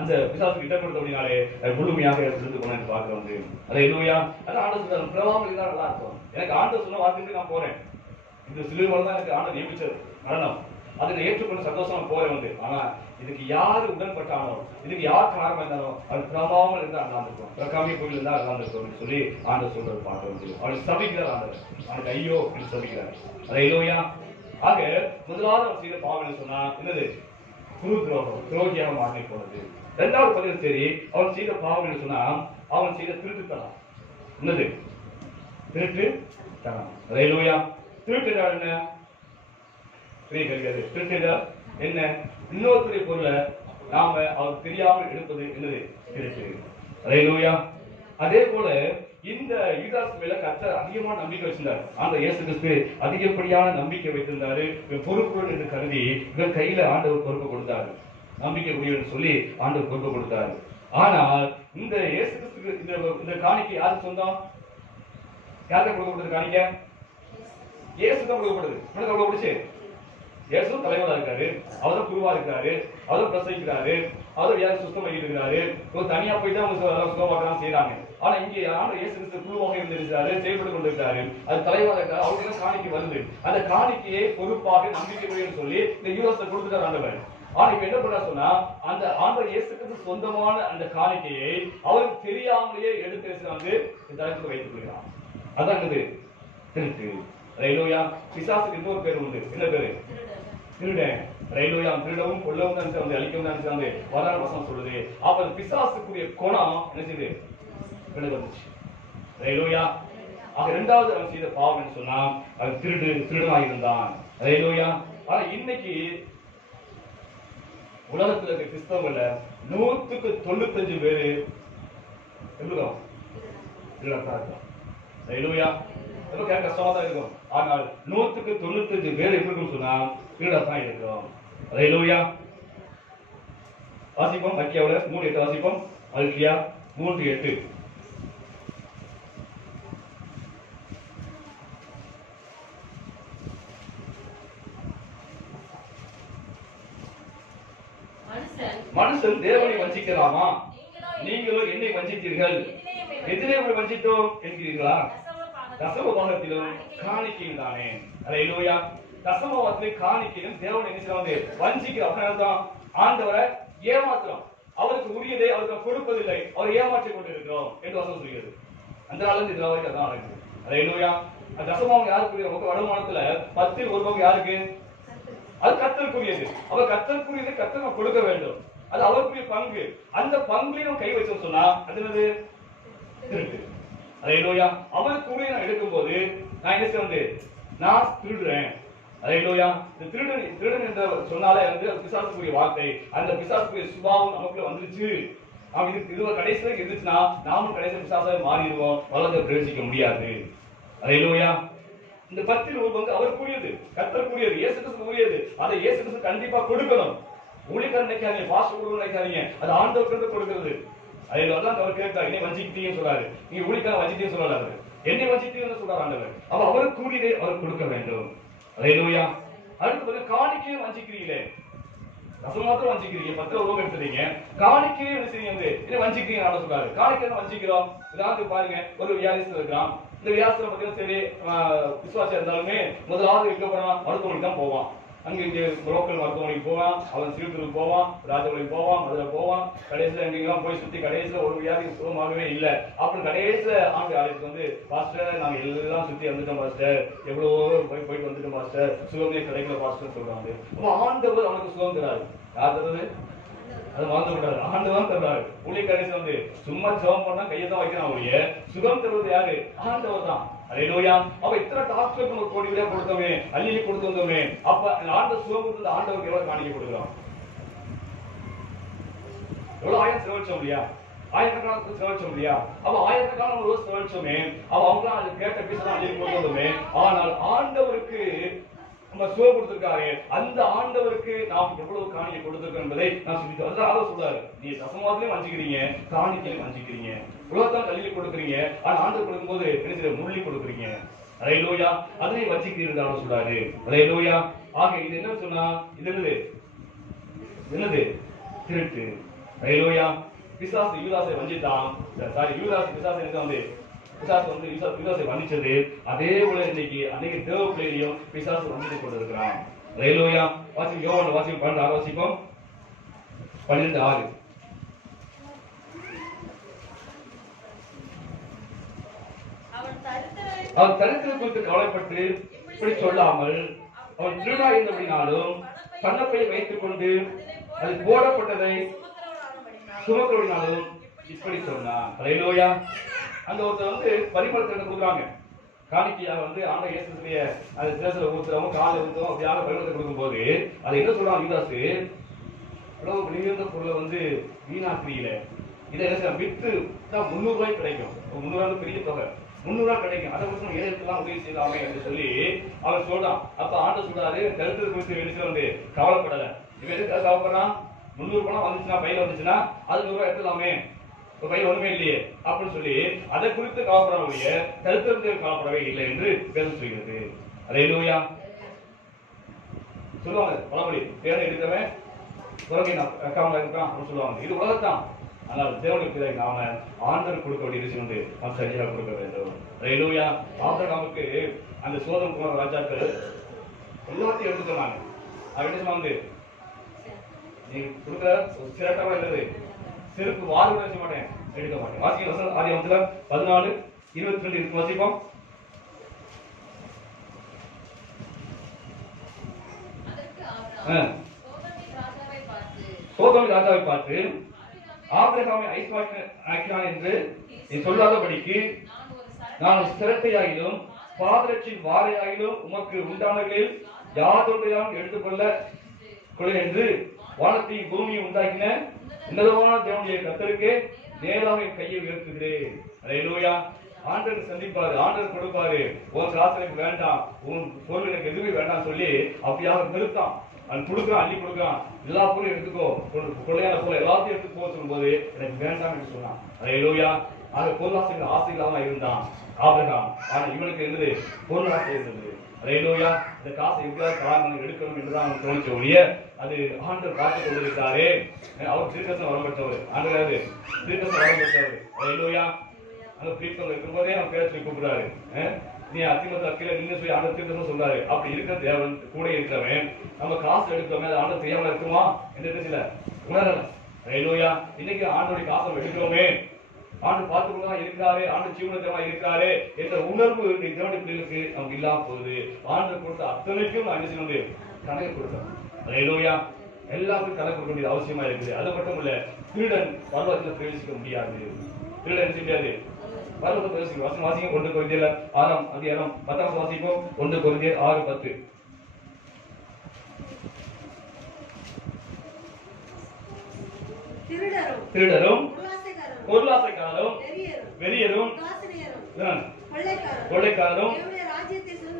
அந்த பிசாசுக்கு இடம் கொடுத்த அப்படினாலே முழுமையாக விழுந்து போனேன்னு பார்க்கிறோம். அல்லேலூயா. அதான் ஆண்டவர் சொல்றாரு, பிரவாகம் இருந்தா நல்லா இருக்கும். எனக்கு ஆண்டவர் சொன்ன வார்த்தைக்கு நான் போறேன். இந்த சிலுவை தான் எனக்கு ஆண்டவர் நியமிச்சது மரணம். அதை நான் ஏற்றுக்கொண்டு சந்தோஷமா போறேன். ஆனா இதுக்கு யாரு உடன்பட்டானோ, இதுக்கு யார் காரணமா இருந்தாலும் அது பிரமாமல் இருந்தா அல்லாந்திருக்கும், பிரகாமி கோயில் இருந்தா அல்லாந்திருக்கும் சொல்லி ஆண்டவர் சொல்றது பார்க்க அவனை சபிக்கிறார். ஆண்டவர் அவனுக்கு ஐயோ என்று சபிக்கிறார். அல்லேலூயா. ஆக முதலாவது அவன் செய்த பாவம் சொன்னா என்னது? குரு துரோகம், துரோகியாக மாறி போனது. இரண்டாவது பதிவு சரி, அவன் செய்த பாவம் என்று சொன்னா அவன் செய்த திருட்டுத்தனம். என்னது? திருட்டுத்தனம். அல்லேலூயா. திருட்டு என்ன? திருட்டு என்ன? இன்னொருத்தருடைய பொருளை நாம அவர் தெரியாமல் எடுப்பது என்னது? திருட்டு. அல்லேலூயா. அதே போல இந்த யூதாஸ் மேல கர்த்தர் அதிகமான நம்பிக்கை வச்சிருந்தார். அந்த இயேசு கிறிஸ்து அதிகப்படியான நம்பிக்கை வைத்திருந்தாரு. பொறுப்பு என்று கருதி இவன் கையில ஆண்டவர் பொறுப்பு கொடுத்தாரு. நம்பிக்கை உரியவன் சொல்லி ஆண்டவர் பொறுப்பு கொடுத்தாரு. ஆனால் இந்த இயேசு கிறிஸ்து இந்த காணிக்கை யாருக்கு சொந்தம்? யாருக்கு கொடுக்கப்படுது காணிக்கை? இயேசு தான் கொடுக்கப்படுது. கொடுக்கப்படுச்சு. இயேசு தலைவரா இருக்காரு, அவரும் குருவா இருக்காரு, அவரும் பிரசவிக்கிறாரு, அவரும் வியாதி சுத்தம் பண்ணிட்டு இருக்காரு. ஒரு தனியா போயிட்டு அவங்க சுகமாக்கலாம் செய்யறாங்க. ஆனா இங்க யாரும் இயேசு கிறிஸ்து குழுவாக இருந்திருக்காரு, செயல்பட்டு கொண்டிருக்காரு. அது தலைவரா இருக்காரு. அவருக்கு காணிக்கை வருது. அந்த காணிக்கையை பொறுப்பாக நம்பிக்கை சொல்லி இந்த யூதாஸை கொடுத்துட்டார் ஆண்டவர். ஆனா இப்ப என்ன பண்ண சொன்னா அந்த ஆண்டவர் இயேசு கிறிஸ்து சொந்தமான அந்த காணிக்கையை அவருக்கு தெரியாமலேயே எடுத்து வந்து இந்த தளத்துக்கு வைத்துக் கொள்கிறான். அதான் என்னது? திருட்டு. அல்லேலூயா. பிசாசுக்கு இன்னொரு பேர் உண்டு. என்ன பேரு? திருடன். அல்லேலூயா. திருடவும் கொல்லவும் தான் வந்து அழிக்கவும் தான் வந்து வரான வசனம் சொல்லுது. அப்ப பிசாசுக்குரிய குணம் என்ன செய்யுது? வந்துச்சு. அல்லேலூயா. ஆக இரண்டாவது அவன் செய்த பாவம் என்று சொன்னா அவன் திருடனாக இருந்தான். அல்லேலூயா. ஆனா இன்னைக்கு உலகத்துல இருக்க கிறிஸ்தவங்கள 100க்கு 95 பேரு திருடத்தான் இருக்கான். ஹalleluya. ரொம்ப கஷ்டமா தான் இருக்கும். ஆனால் 100க்கு 95 பேர் எப்படி இருக்குன்னு சொன்னா வீடா தான் இருக்கும். ஹalleluya. வாசிப்போம் மல்கியாவுல 3:8 வாசிப்போம். மல்கியா 3:8. மனுஷன் தேவனை வஞ்சிக்கலாமா? நீங்களோ என்னை வஞ்சித்தீர்கள். எதிரே உங்களை வஞ்சித்தோம் என்கிறீர்களா? தசம பாகத்திலும் காணிக்கையும் தானே. ஹalleluya. தசம பாகத்திலும் காணிக்கையும் தேவனை என்ன செய்வாங்க? வஞ்சிக்கிற அப்படிதான் ஆண்டவரை ஏமாத்துறோம். அவருக்கு உரியதை அவருக்கு கொடுப்பதில்லை. அவர் ஏமாற்றிக் கொண்டிருக்கிறோம் என்று வசனம் சொல்கிறது. அந்த நாள்ல இந்த வரைக்கும் அதான் நடக்குது. ஹalleluya. தசமம் யாருக்கு? உங்க வருமானத்துல 10 ஒரு பங்கு யாருக்கு? அது கர்த்தருக்குரியது. அவர் கர்த்தருக்குரியதை கர்த்தர் கொடுக்க வேண்டும். அது அவருக்குரிய பங்கு. அந்த பங்குல நம்ம கை வச்சோம் சொன்னா அது என்னது? திருட்டு. ஹalleluya. அவருக்குரிய நான் எடுக்கும்போது நான் என்ன செய்வேன்? நான் திருடுறேன். ஹalleluya. இந்த திருடன் என்ற சொன்னாலே வந்து பிசாசுக்குரிய வார்த்தை. அந்த பிசாசுக்குரிய சுபாவம் நமக்குள்ள வந்துருச்சு. நாம இது கடைசியில இருந்துச்சுன்னா நாமும் கடைசி பிசாசாக மாறிடுவோம். வளர்ந்து பிரவேசிக்க முடியாது. ஹalleluya. இந்த 10 ஒரு பங்கு அவருக்குரியது, கர்த்தருக்குரியது, இயேசு கிறிஸ்துவுக்கு உரியது. அதை இயேசு கிறிஸ்து கண்டிப்பா கொடுக்கணும். ஊழியக்காரன் நினைக்காதீங்க, பாஸ்டர் கொடுக்கணும் நினைக்காதீங்க. அது ஆண்டவருக்கு கொடுக்கிறது. அதான் அவர் கேட்டார், என்னை வஞ்சிக்கிட்டீங்கன்னு சொல்றாரு. நீங்க ஊழியக்காரன் வஞ்சிட்டீங்கன்னு சொல்லல, அவர் என்னை வஞ்சிட்டீங்கன்னு சொல்றாரு ஆண்டவர். அப்ப அவருக்கு கூறியதை அவர் கொடுக்க வேண்டும். ஹalleluya. அடுத்து காணிக்கையும் வஞ்சிக்கிறீங்களே, ரசம் மாத்திரம் வஞ்சிக்கிறீங்க, 10 ரூபாய் எடுத்துறீங்க, காணிக்கையே என்ன செய்யுங்க? என்ன வஞ்சிக்கிறீங்க ஆண்டவர் சொல்றாரு. காணிக்கை வஞ்சிக்கிறோம். இதாவது பாருங்க, ஒரு வியாதிஸ்தர் இருக்கான். இந்த வியாசத்துல பார்த்தீங்கன்னா சரி விசுவாசம் இருந்தாலுமே முதலாவது எங்க போறான்? மருத்துவமனைக்கு தான் போவான். அங்க இங்க லோக்கல் மருத்துவமனைக்கு போவான், அவன் சிறுத்தூருக்கு போவான், ராஜபாளையம் போவான், மதுரை போவான். கடைசியில எங்கெல்லாம் போய் சுத்தி கடைசியில ஒரு வியாதி சுகமாகவே இல்லை. அப்புறம் கடைசியில ஆண்டு அழைத்து வந்து பாஸ்டர் நாங்க எல்லாம் சுத்தி வந்துட்டோம் பாஸ்டர், எவ்வளவோ போயிட்டு வந்துட்டோம் பாஸ்டர், சுகமே கிடைக்கல பாஸ்டர் சொல்றாங்க. அப்ப ஆண்டவர் அவனுக்கு சுகம் தராரு. யார் தருது? அது மறந்து விடாது. ஆண்டவர் தர்றாரு. ஊழியக்காரன் வந்து சும்மா ஜெபம் பண்ணா கையை தான் வைக்கிறான். ஒழிய சுகம் தருவது யாரு? ஆண்டவர் தான். ஹalleluya. அப்ப இத்தனை டாக்டருக்கு ஒரு கோடி ரூபாய் கொடுத்தோமே, அள்ளி கொடுத்து வந்தோமே, அப்ப ஆண்டவர் சுகம் கொடுத்த ஆண்டவருக்கு எவ்வளவு காணிக்கை கொடுக்கிறோம்? எவ்வளவு ஆயிரம் செலவழிச்சோம் இல்லையா? ஆயிரக்கணக்கான செலவழிச்சோம் இல்லையா? அப்ப ஆயிரக்கணக்கான ஒரு செலவழிச்சோமே, அவங்க அது கேட்ட பீஸ் அள்ளி கொடுத்து வந்தோமே. ஆனால் ஆண்டவருக்கு நம்ம சுகம் கொடுத்திருக்காரு. அந்த ஆண்டவருக்கு நாம் எவ்வளவு காணிக்கை கொடுத்திருக்கோம் என்பதை நான் சொல்லிட்டு அதாவது சொல்றாரு. நீ தசமாவத்திலையும் வஞ்சிக்கிறீங்க, காணிக்கையிலும் வஞ்சிக்கிறீங்க, உலகத்தான் கல்வி கொடுக்குறீங்க. ஆனா ஆண்டவர் கொடுக்கும்போது என்ன முள்ளி கொடுக்குறீங்க. ஹalleluya. அதனை வஞ்சிக்கிறீர்கள் சொல்றாரு. ஹalleluya. ஆக இது என்ன சொன்னா இது என்னது? திருட்டு. ஹalleluya. பிசாசு யூதாசை வஞ்சித்தான். யூதாஸ் பிசாசு என்ன வந்து பிசாசு வந்து யூதாசை வஞ்சிச்சது. அதே போல அன்னைக்கு தேவ பிள்ளைகளையும் பிசாசு வஞ்சித்துக் கொண்டிருக்கிறான். ஹalleluya. வாசி யோவான் வாசி 12 வாசிப்போம். 12:6. அவன் தரித்திர குறித்து கவலைப்பட்டு இப்படி சொல்லாமல் அவன் திருடா இருந்தபடினாலும் கண்ணப்பையை வைத்துக் கொண்டு அது போடப்பட்டதை சுமக்கிறவனாலும் இப்படி சொன்னான். ஹalleluya. அந்த ஒருத்தர் வந்து பரிமளத்தை கொடுக்குறாங்க. காணிக்கையாக வந்து ஆண்ட இயேசுடைய அந்த தேசத்துல ஊத்துறவங்க காலை ஊத்துறோம் அப்படியாக பரிமளத்தை கொடுக்கும் போது அது என்ன சொல்றாங்க? யூதாசு இவ்வளவு வெளியிருந்த பொருளை வந்து வீணாக்குறீல, இதை என்ன வித்து தான் 300 ரூபாய் கிடைக்கும். 300 ரூபாய் பெரிய தொகை, 300 ரூபாய் கிடைக்கும். அதை கொடுத்து ஏழைக்கெல்லாம் உதவி செய்யலாமே என்று சொல்லி அவர் சொல்றான். அப்ப ஆண்டு சொல்றாரு, கருத்து குறித்து வெளிச்சு வந்து கவலைப்படல. இவன் எதுக்காக கவலைப்படுறான்? 300 பணம் வந்துச்சுன்னா பையில வந்துச்சுன்னா அது 100 ரூபாய் எடுத்துலாமே, பையில ஒண்ணுமே இல்லையே அப்படின்னு சொல்லி அதை குறித்து கவலைப்படக்கூடிய கருத்து கவலைப்படவே இல்லை என்று பேச சொல்கிறது. ஹalleluya. சொல்லுவாங்க பழமொழி, தேனை எடுக்கிறவன் உலகின் அக்காமல இருக்கான் அப்படின்னு சொல்லுவாங்க. இது உலகத்தான். ஆனால் தேவனுக்கு நாம ஆண்டவர் கொடுக்க வேண்டிய விஷயம் வந்து நாம் சரியாக கொடுக்க வேண்டும். ஹalleluya. ஆபிரகாமுக்கு அந்த சோதம் குமார ராஜாக்கள் எல்லாத்தையும் எடுத்து சொன்னாங்க. அவங்க சொன்னாங்க, நீ கொடுக்குற சிறட்டமா இல்லது செருப்பு வாறு நினைச்ச மாட்டேன், எடுக்க மாட்டேன். வாசிக்க ஆதியாகமத்துல 14:22 இருக்கு. வாசிப்போம். சோதோமின் ராஜாவை பார்த்து ஆபிரகாமை ஐஸ்வாக்கினான் என்று நீ சொல்லாதபடிக்கு நான் சிரட்டையாகிலும் பாதரட்சின் வாரையாகிலும் உமக்கு உண்டானவர்களில் யாதொன்றையாலும் எடுத்துக்கொள்ள என்று வானத்தையும் பூமியும் உண்டாக்கின உன்னதமான தேவனுடைய கர்த்தருக்கே நேராக கையை உயர்த்துகிறேன். ஹalleluya. ஆண்டவர் சந்திப்பாரு, ஆண்டவர் கொடுப்பாரு. உன் காசு எனக்கு வேண்டாம், உன் பொருள் எனக்கு எதுவுமே வேண்டாம் சொல்லி அப்படியாக நிறுத்தான். அவன் கொடுக்குறான், அள்ளி கொடுக்குறான். எல்லா பொருளும் எடுத்துக்கோ, கொள்ளையான பொருள் எல்லாத்தையும் எடுத்து போக சொல்லும் போது எனக்கு வேண்டாம் என்று சொன்னான். அல்லேலூயா. ஆக பொருளாசைகள் ஆசைகளாக இருந்தான் ஆபிரகாம். ஆனா இவனுக்கு இருந்தது பொருளாசை இருந்தது. அல்லேலூயா. இந்த காசை எப்படியாவது காரணம் எடுக்கணும் என்றுதான் அவன் தோணிச்ச ஒழிய அது ஆண்டவர் பார்த்து கொண்டிருக்காரு. அவர் தீர்க்கதரிசனம் வரம் பெற்றவர். ஆண்டவர் தீர்க்கதரிசனம் வரம் பெற்றவர். அல்லேலூயா. அந்த பிரீத்தம் இருக்கும் போதே அவன் பேர சொல்லி கூப்பிடுறாரு. நீ அத்திமத்த கீழே நின்று சொல்லி ஆண்டவர் தீர்க்கதரிசனம் சொல்றாரு. அப்படி இருக்கிற தேவன் கூட இருக்கிறவன் நம்ம காசு எடுக்கிறோமே அது ஆண்டவர் தெரியாம இருக்குமா என்று சில உணரல. அல்லேலூயா. இன்னைக்கு ஆண்டோடைய காசை எடுக்கிறோமே, ஆண்டு பார்த்துக்கொண்டு இருக்கிறாரு, ஆண்டு ஜீவனத்தமா இருக்கிறாரு என்ற உணர்வு தேவனுடைய பிள்ளைகளுக்கு நமக்கு இல்லாம போகுது. ஆண்டு கொடுத்த அத்தனைக்கும் என்ன செய்யணும்? கணக்கு கொடுக்கணும். அல்லேலூயா. எல்லாத்துக்கும் கணக்கு கொடுக்க வேண்டியது அவசியமா இருக்குது. அது மட்டும் இல்ல, திருடன் பரலோகத்தில் பிரவேசிக்க முடியாது. திருடன் என்ன செய்ய முடியாது? பரலோகத்தில் பிரவேசிக்க வசனம் வாசிக்கும். 1 கொரிந்தியர் 6ஆம் அதிகாரம் 10ஆம் வாசிப்போம். 1 கொரிந்தியர் 6:10. திருடரும் பொருளாசைக்காரரும் வெறியரும் கொள்ளைக்காரரும்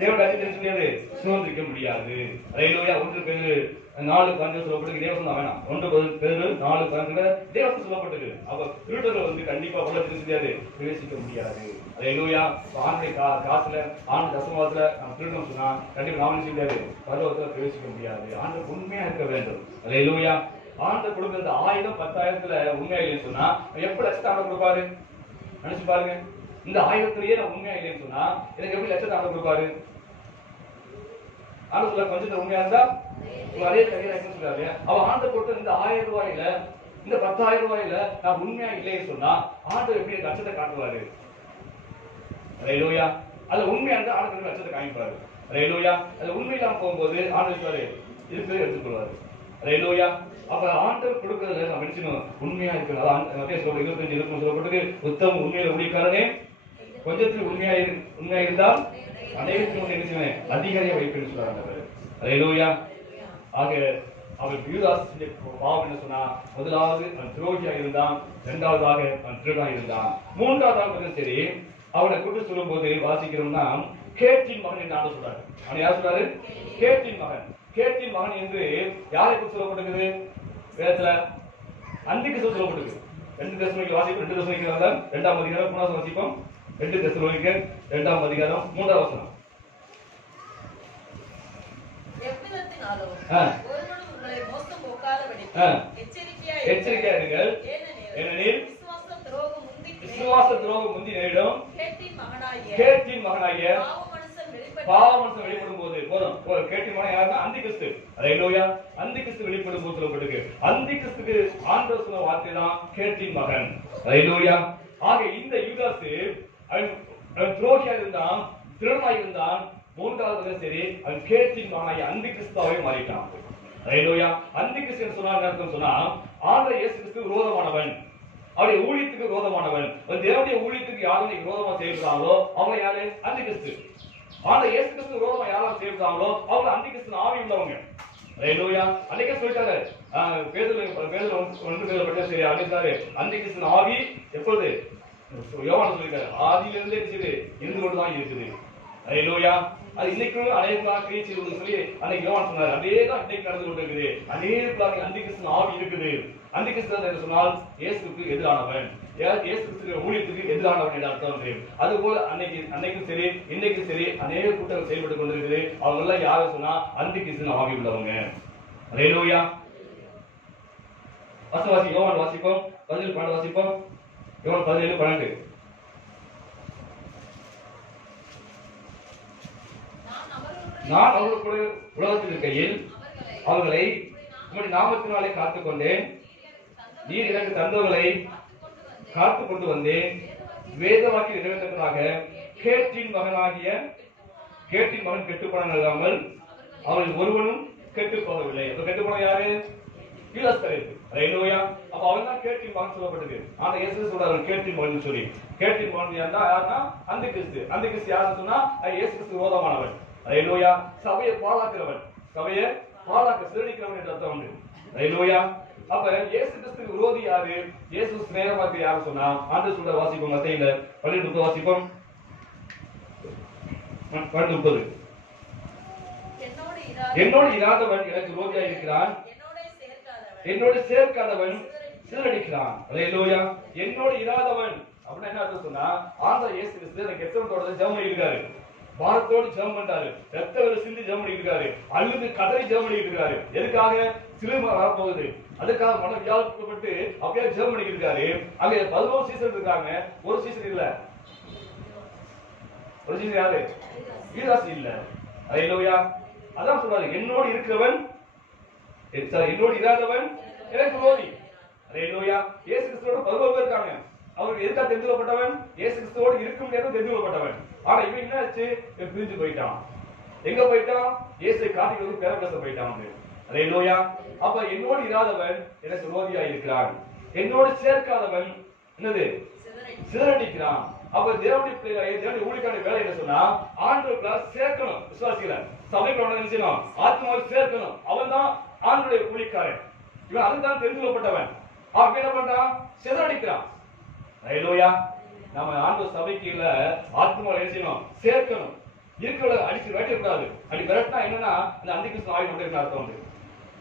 தேவனுடைய ராஜ்யத்தை சுதந்திரிக்க முடியாது. அல்லேலூயா. 1 பேதுரு 4:5 சொல்லப்பட்டிருக்கு. தேவசனம் வேணாம். 1 பேதுரு 4:5 தேவசனம் சொல்லப்பட்டிருக்கு. அப்ப திருடர்கள் கண்டிப்பா பரலோகத்தில் முடியாது, பிரவேசிக்க முடியாது. அல்லேலூயா. ஆண்டைய காசுல ஆண்டு தசமத்துல நம்ம திருடணும் சொன்னா கண்டிப்பா நாம செய்ய முடியாது, பரலோகத்துல பிரவேசிக்க முடியாது. ஆண்டு உண்மையா இருக்க வேண்டும். அல்லேலூயா. ஆண்டு கொடுக்கிற 1000 10,000த்துல உண்மையா இல்லைன்னு சொன்னா எப்படி லட்சத்தை ஆண்டு கொடுப்பாரு? நினைச்சு பாருங்க. இந்த 1000த்திலேயே நான் உண்மையா இல்லைன்னு சொன்னா எனக்கு எப்படி லட்சத்தை ஆண்டு கொடுப்பாரு? ஆண்டு சொல்ல கொஞ்சம் உண்மையா இருந்தா அதே தனியா சொல்றாரு. அவ ஆண்டு கொடுத்த இந்த 1000 ரூபாயில இந்த 10,000 ரூபாயில நான் உண்மையா இல்லைன்னு சொன்னா ஆண்டு எப்படி லட்சத்தை காட்டுவாரு? அல்லேலூயா. அது உண்மையா இருந்தா ஆண்டு லட்சத்தை காமிப்பாரு. அல்லேலூயா. அது உண்மை இல்லாம போகும்போது ஆண்டு சொல்றாரு இருக்கிறத எடுத்துக்கொள்வாரு. அல்லேலூயா. அப்ப ஆண்டவர் கொடுக்கிறதுல நம்ம நினைச்சணும் உண்மையா இருக்கணும். அதான் 25:23 சொல்லப்பட்டது. உத்தம உண்மையில ஊழியக்காரனே, கொஞ்சத்தில் உண்மையா இருந்தால் அனைவருக்கும் நினைச்சுவேன் அதிகாரியா வைப்பேன்னு சொல்றாங்க. அல்லேலூயா. ஆக அவர் யூதாஸ் செஞ்ச பாவம் என்ன சொன்னா, முதலாவது அவன் துரோகியா இருந்தான், இரண்டாவதாக அவன் திருடா இருந்தான், மூன்றாவதாக சரி அவனை கூட்டு சொல்லும் போது வாசிக்கிறோம்னா கேட்டின் மகன் என்று ஆண்டு சொல்றாரு. அவன் யார் சொல்றாரு? கேட்டின் மகன். கேட்டின் மகன் என்று யாரை குறித்து சொல்லப்பட்டிருக்குது வேதத்துல? அந்திகிறிஸ்து சொல்லப்பட்டிருக்கு. 2 தெசலோனிக்கேயர் வாசிப்போம். 2 தெசலோனிக்கேயர் 2ஆம் அதிகாரம் 3ஆம் வாசிப்போம். 2 தெசலோனிக்கேயர் 2ஆம் அதிகாரம் 3ஆம் வசனம். எவ்விதத்தினாலும் ஒருவனும் உங்களை மோசம் போக்காதபடி எச்சரிக்கையா இருங்கள். ஏனெனில் விசுவாச துரோகம் முந்தி நேரிடும். கேட்டின் மகனாகிய பாவ மனுஷன் வெளிப்படும் போது போதும். கேட்டின் மகன் யாருன்னா அந்திகிறிஸ்து. அல்லேலூயா. அந்திகிறிஸ்து வெளிப்படும் போது சொல்லப்பட்டிருக்கு. அந்திகிறிஸ்துக்கு ஆண்டவர் சொன்ன வார்த்தை தான் கேட்டின் மகன். அல்லேலூயா. ஆக இந்த யூதாஸ் அவன் துரோகியா இருந்தான், திருடனா இருந்தான், மூன்றாவது சரி அவன் கேட்டின் மகனாகிய அந்திகிறிஸ்துவாவே மாறிட்டான். அல்லேலூயா. அந்திகிறிஸ்து சொன்னா அர்த்தம் சொன்னா ஆண்டவர் இயேசு கிறிஸ்து விரோதமானவன், அவருடைய ஊழியத்துக்கு விரோதமானவன். தேவனுடைய ஊழியத்துக்கு யாரும் விரோதமா செய்யறாங்களோ அவங்க யாரு? அந்திகிறிஸ்து. ஆண்டவர் இயேசு கிறிஸ்து விரோதமா யாரும் செய்யறாங்களோ அவங்க அந்திகிறிஸ்து ஆவி உள்ளவங்க. அல்லேலூயா. அன்னைக்கே சொல்லிட்டாரு பேதுரு 1 பேதுரு பட்ட சரி அன்னைக்கு அந்திகிறிஸ்து ஆவி எப்பொழுது யோவான் சொல்லிட்டாரு ஆதியிலிருந்தே இருந்து கொண்டுதான் இருக்குது. அல்லேலூயா. அது இன்னைக்கும் அநேகமாக கிரீச்சு சொல்லி அன்னைக்கு யோவான் சொன்னாரு. அதேதான் இன்னைக்கு நடந்து கொண்டு இருக்குது. அநேகமாக அந்திகிறிஸ்து ஆவி இருக்குது. அந்திகிறிஸ்து என்று சொன்னால் இயேசுவுக்கு எதிரானவன், இயேசு கிறிஸ்துவின் ஊழியத்துக்கு எதிரானவன் என்று அர்த்தம். அதுபோல அன்னைக்கும் சரி இன்னைக்கும் சரி அநேக கூட்டங்கள் செயல்பட்டு கொண்டிருக்குது. அவங்க எல்லாம் யாரும் சொன்னா அந்திகிறிஸ்து ஆவி உள்ளவங்க. அல்லேலூயா. வாசி யோவான் வாசிப்போம். 17:12 வாசிப்போம். யோவான் 17:12. நான் அவர்களுக்கு உலகத்தில் இருக்கையில் அவர்களை உம்முடைய நாமத்தினாலே காத்துக் கொண்டேன். நீர் எனக்கு தந்தவர்களை காத்துக் கொண்டு வந்தேன். வேத வாக்கிய நிறைவேற்றதாக கேட்டின் மகன் கெட்டுப்போன இல்லாமல் அவர்கள் ஒருவனும் கெட்டு போகவில்லை. கெட்டுப்போன யாரு? யூதாஸ் கரியேத்து. அல்லேலூயா. அப்ப அவன் தான் கேட்டின் மகன் சொல்லப்பட்டது. ஆனா இயேசு சொல்றாரு கேட்டின் மகன் சொல்லி. கேட்டின் மகன் யாருன்னா அந்திகிறிஸ்து. அந்திகிறிஸ்து யாருன்னு சொன்னா இயேசு கிறிஸ்து விரோதமானவன். அல்லேலூயா. சபையை பாழாக்குறவன், சபையை பாழாக்க சிறுடிக்கிறவன் என்று அர்த்தம் உண்டு. அல்லேலூயா. அப்ப இயேசு கிறிஸ்துக்கு விரோதி யாரு? இயேசு சிநேகமாக யாரு சொன்னா? ஆண்டவர் சொல்ற வாசிப்போம். மத்தேயுல 12:30 வாசிப்போம். 12:30. என்னோடு இராதவன் எனக்கு விரோதியாக இருக்கிறான், என்னோடு சேர்க்காதவன் சிதறடிக்கிறான். அல்லேலூயா. என்னோடு இராதவன் அப்படின்னா என்ன அர்த்தம் சொன்னா, ஆண்டவர் இயேசு கிறிஸ்து கெத்செமனே ஜெபம் பண்ணியிருக்காரு, பாரத்தோடு ஜெபம் பண்றாரு, ரத்த வெள்ளம் சிந்தி ஜெபம் பண்ணியிருக்காரு, அழுது கதறி ஜெபம் பண்ணியிருக்காரு. எதுக்காக? சிலுவை வரப்போகுது, அதுக்காக மன வியாதிப்பட்டு அப்படியே ஜெபம் பண்ணியிருக்காரு. அங்க 11 சீசன் இருக்காங்க, ஒரு சீசன் இல்ல. ஒரு சீசன் யாரு? யூதாஸ் இல்ல. அல்லேலூயா. அதான் சொல்றாரு, என்னோடு இருக்கிறவன் என்னோடு இராதவன் எனக்கு விரோதி. அல்லேலூயா. இயேசு கிறிஸ்துவோட 11 பேர் இருக்காங்க. அவர் எதுக்கா தெரிந்து கொள்ளப்பட்டவன்? இயேசு கிறிஸ்துவோடு இருக்கும் நேரம் தெரிந்து கொள்ளப்பட்டவன். ஆனா இவன் என்ன ஆச்சு? பிரிஞ்சு போயிட்டான். எங்க போயிட்டான்? இயேசு காட்டிக்கு வந்து பேரப்பேச போயிட்டான். அல்லேலூயா. அப்ப என்னோடு இராதவன் எனக்கு விரோதியா இருக்கிறான், என்னோடு சேர்க்காதவன் என்னது? சிதறடிக்கிறான். அப்ப தேவனுடைய பிள்ளைகளை, தேவனுடைய ஊழியக்கான வேலை என்ன சொன்னா, ஆண்டவருக்குள்ள சேர்க்கணும். விசுவாசிகளை சபைக்குள்ள என்ன செய்யணும்? ஆத்மாவை சேர்க்கணும். அவன் தான் ஆண்டவருடைய ஊழியக்காரன். இவன் அதுதான் தெரிந்து கொள்ளப்பட்டவன். அவன் என்ன பண்றான்? சிதறடிக்கிறான். அல்லேலூயா. நம்ம ஆண்டவர் சபைக்குள்ள ஆத்மாவை என்ன செய்யணும்? சேர்க்கணும். இருக்கிறத அடிச்சு விரட்டக்கூடாது. அப்படி விரட்டினா என்னன்னா, அந்த அந்திகிறிஸ்து ஆவி கொண்டு அர்த்தம் வந்து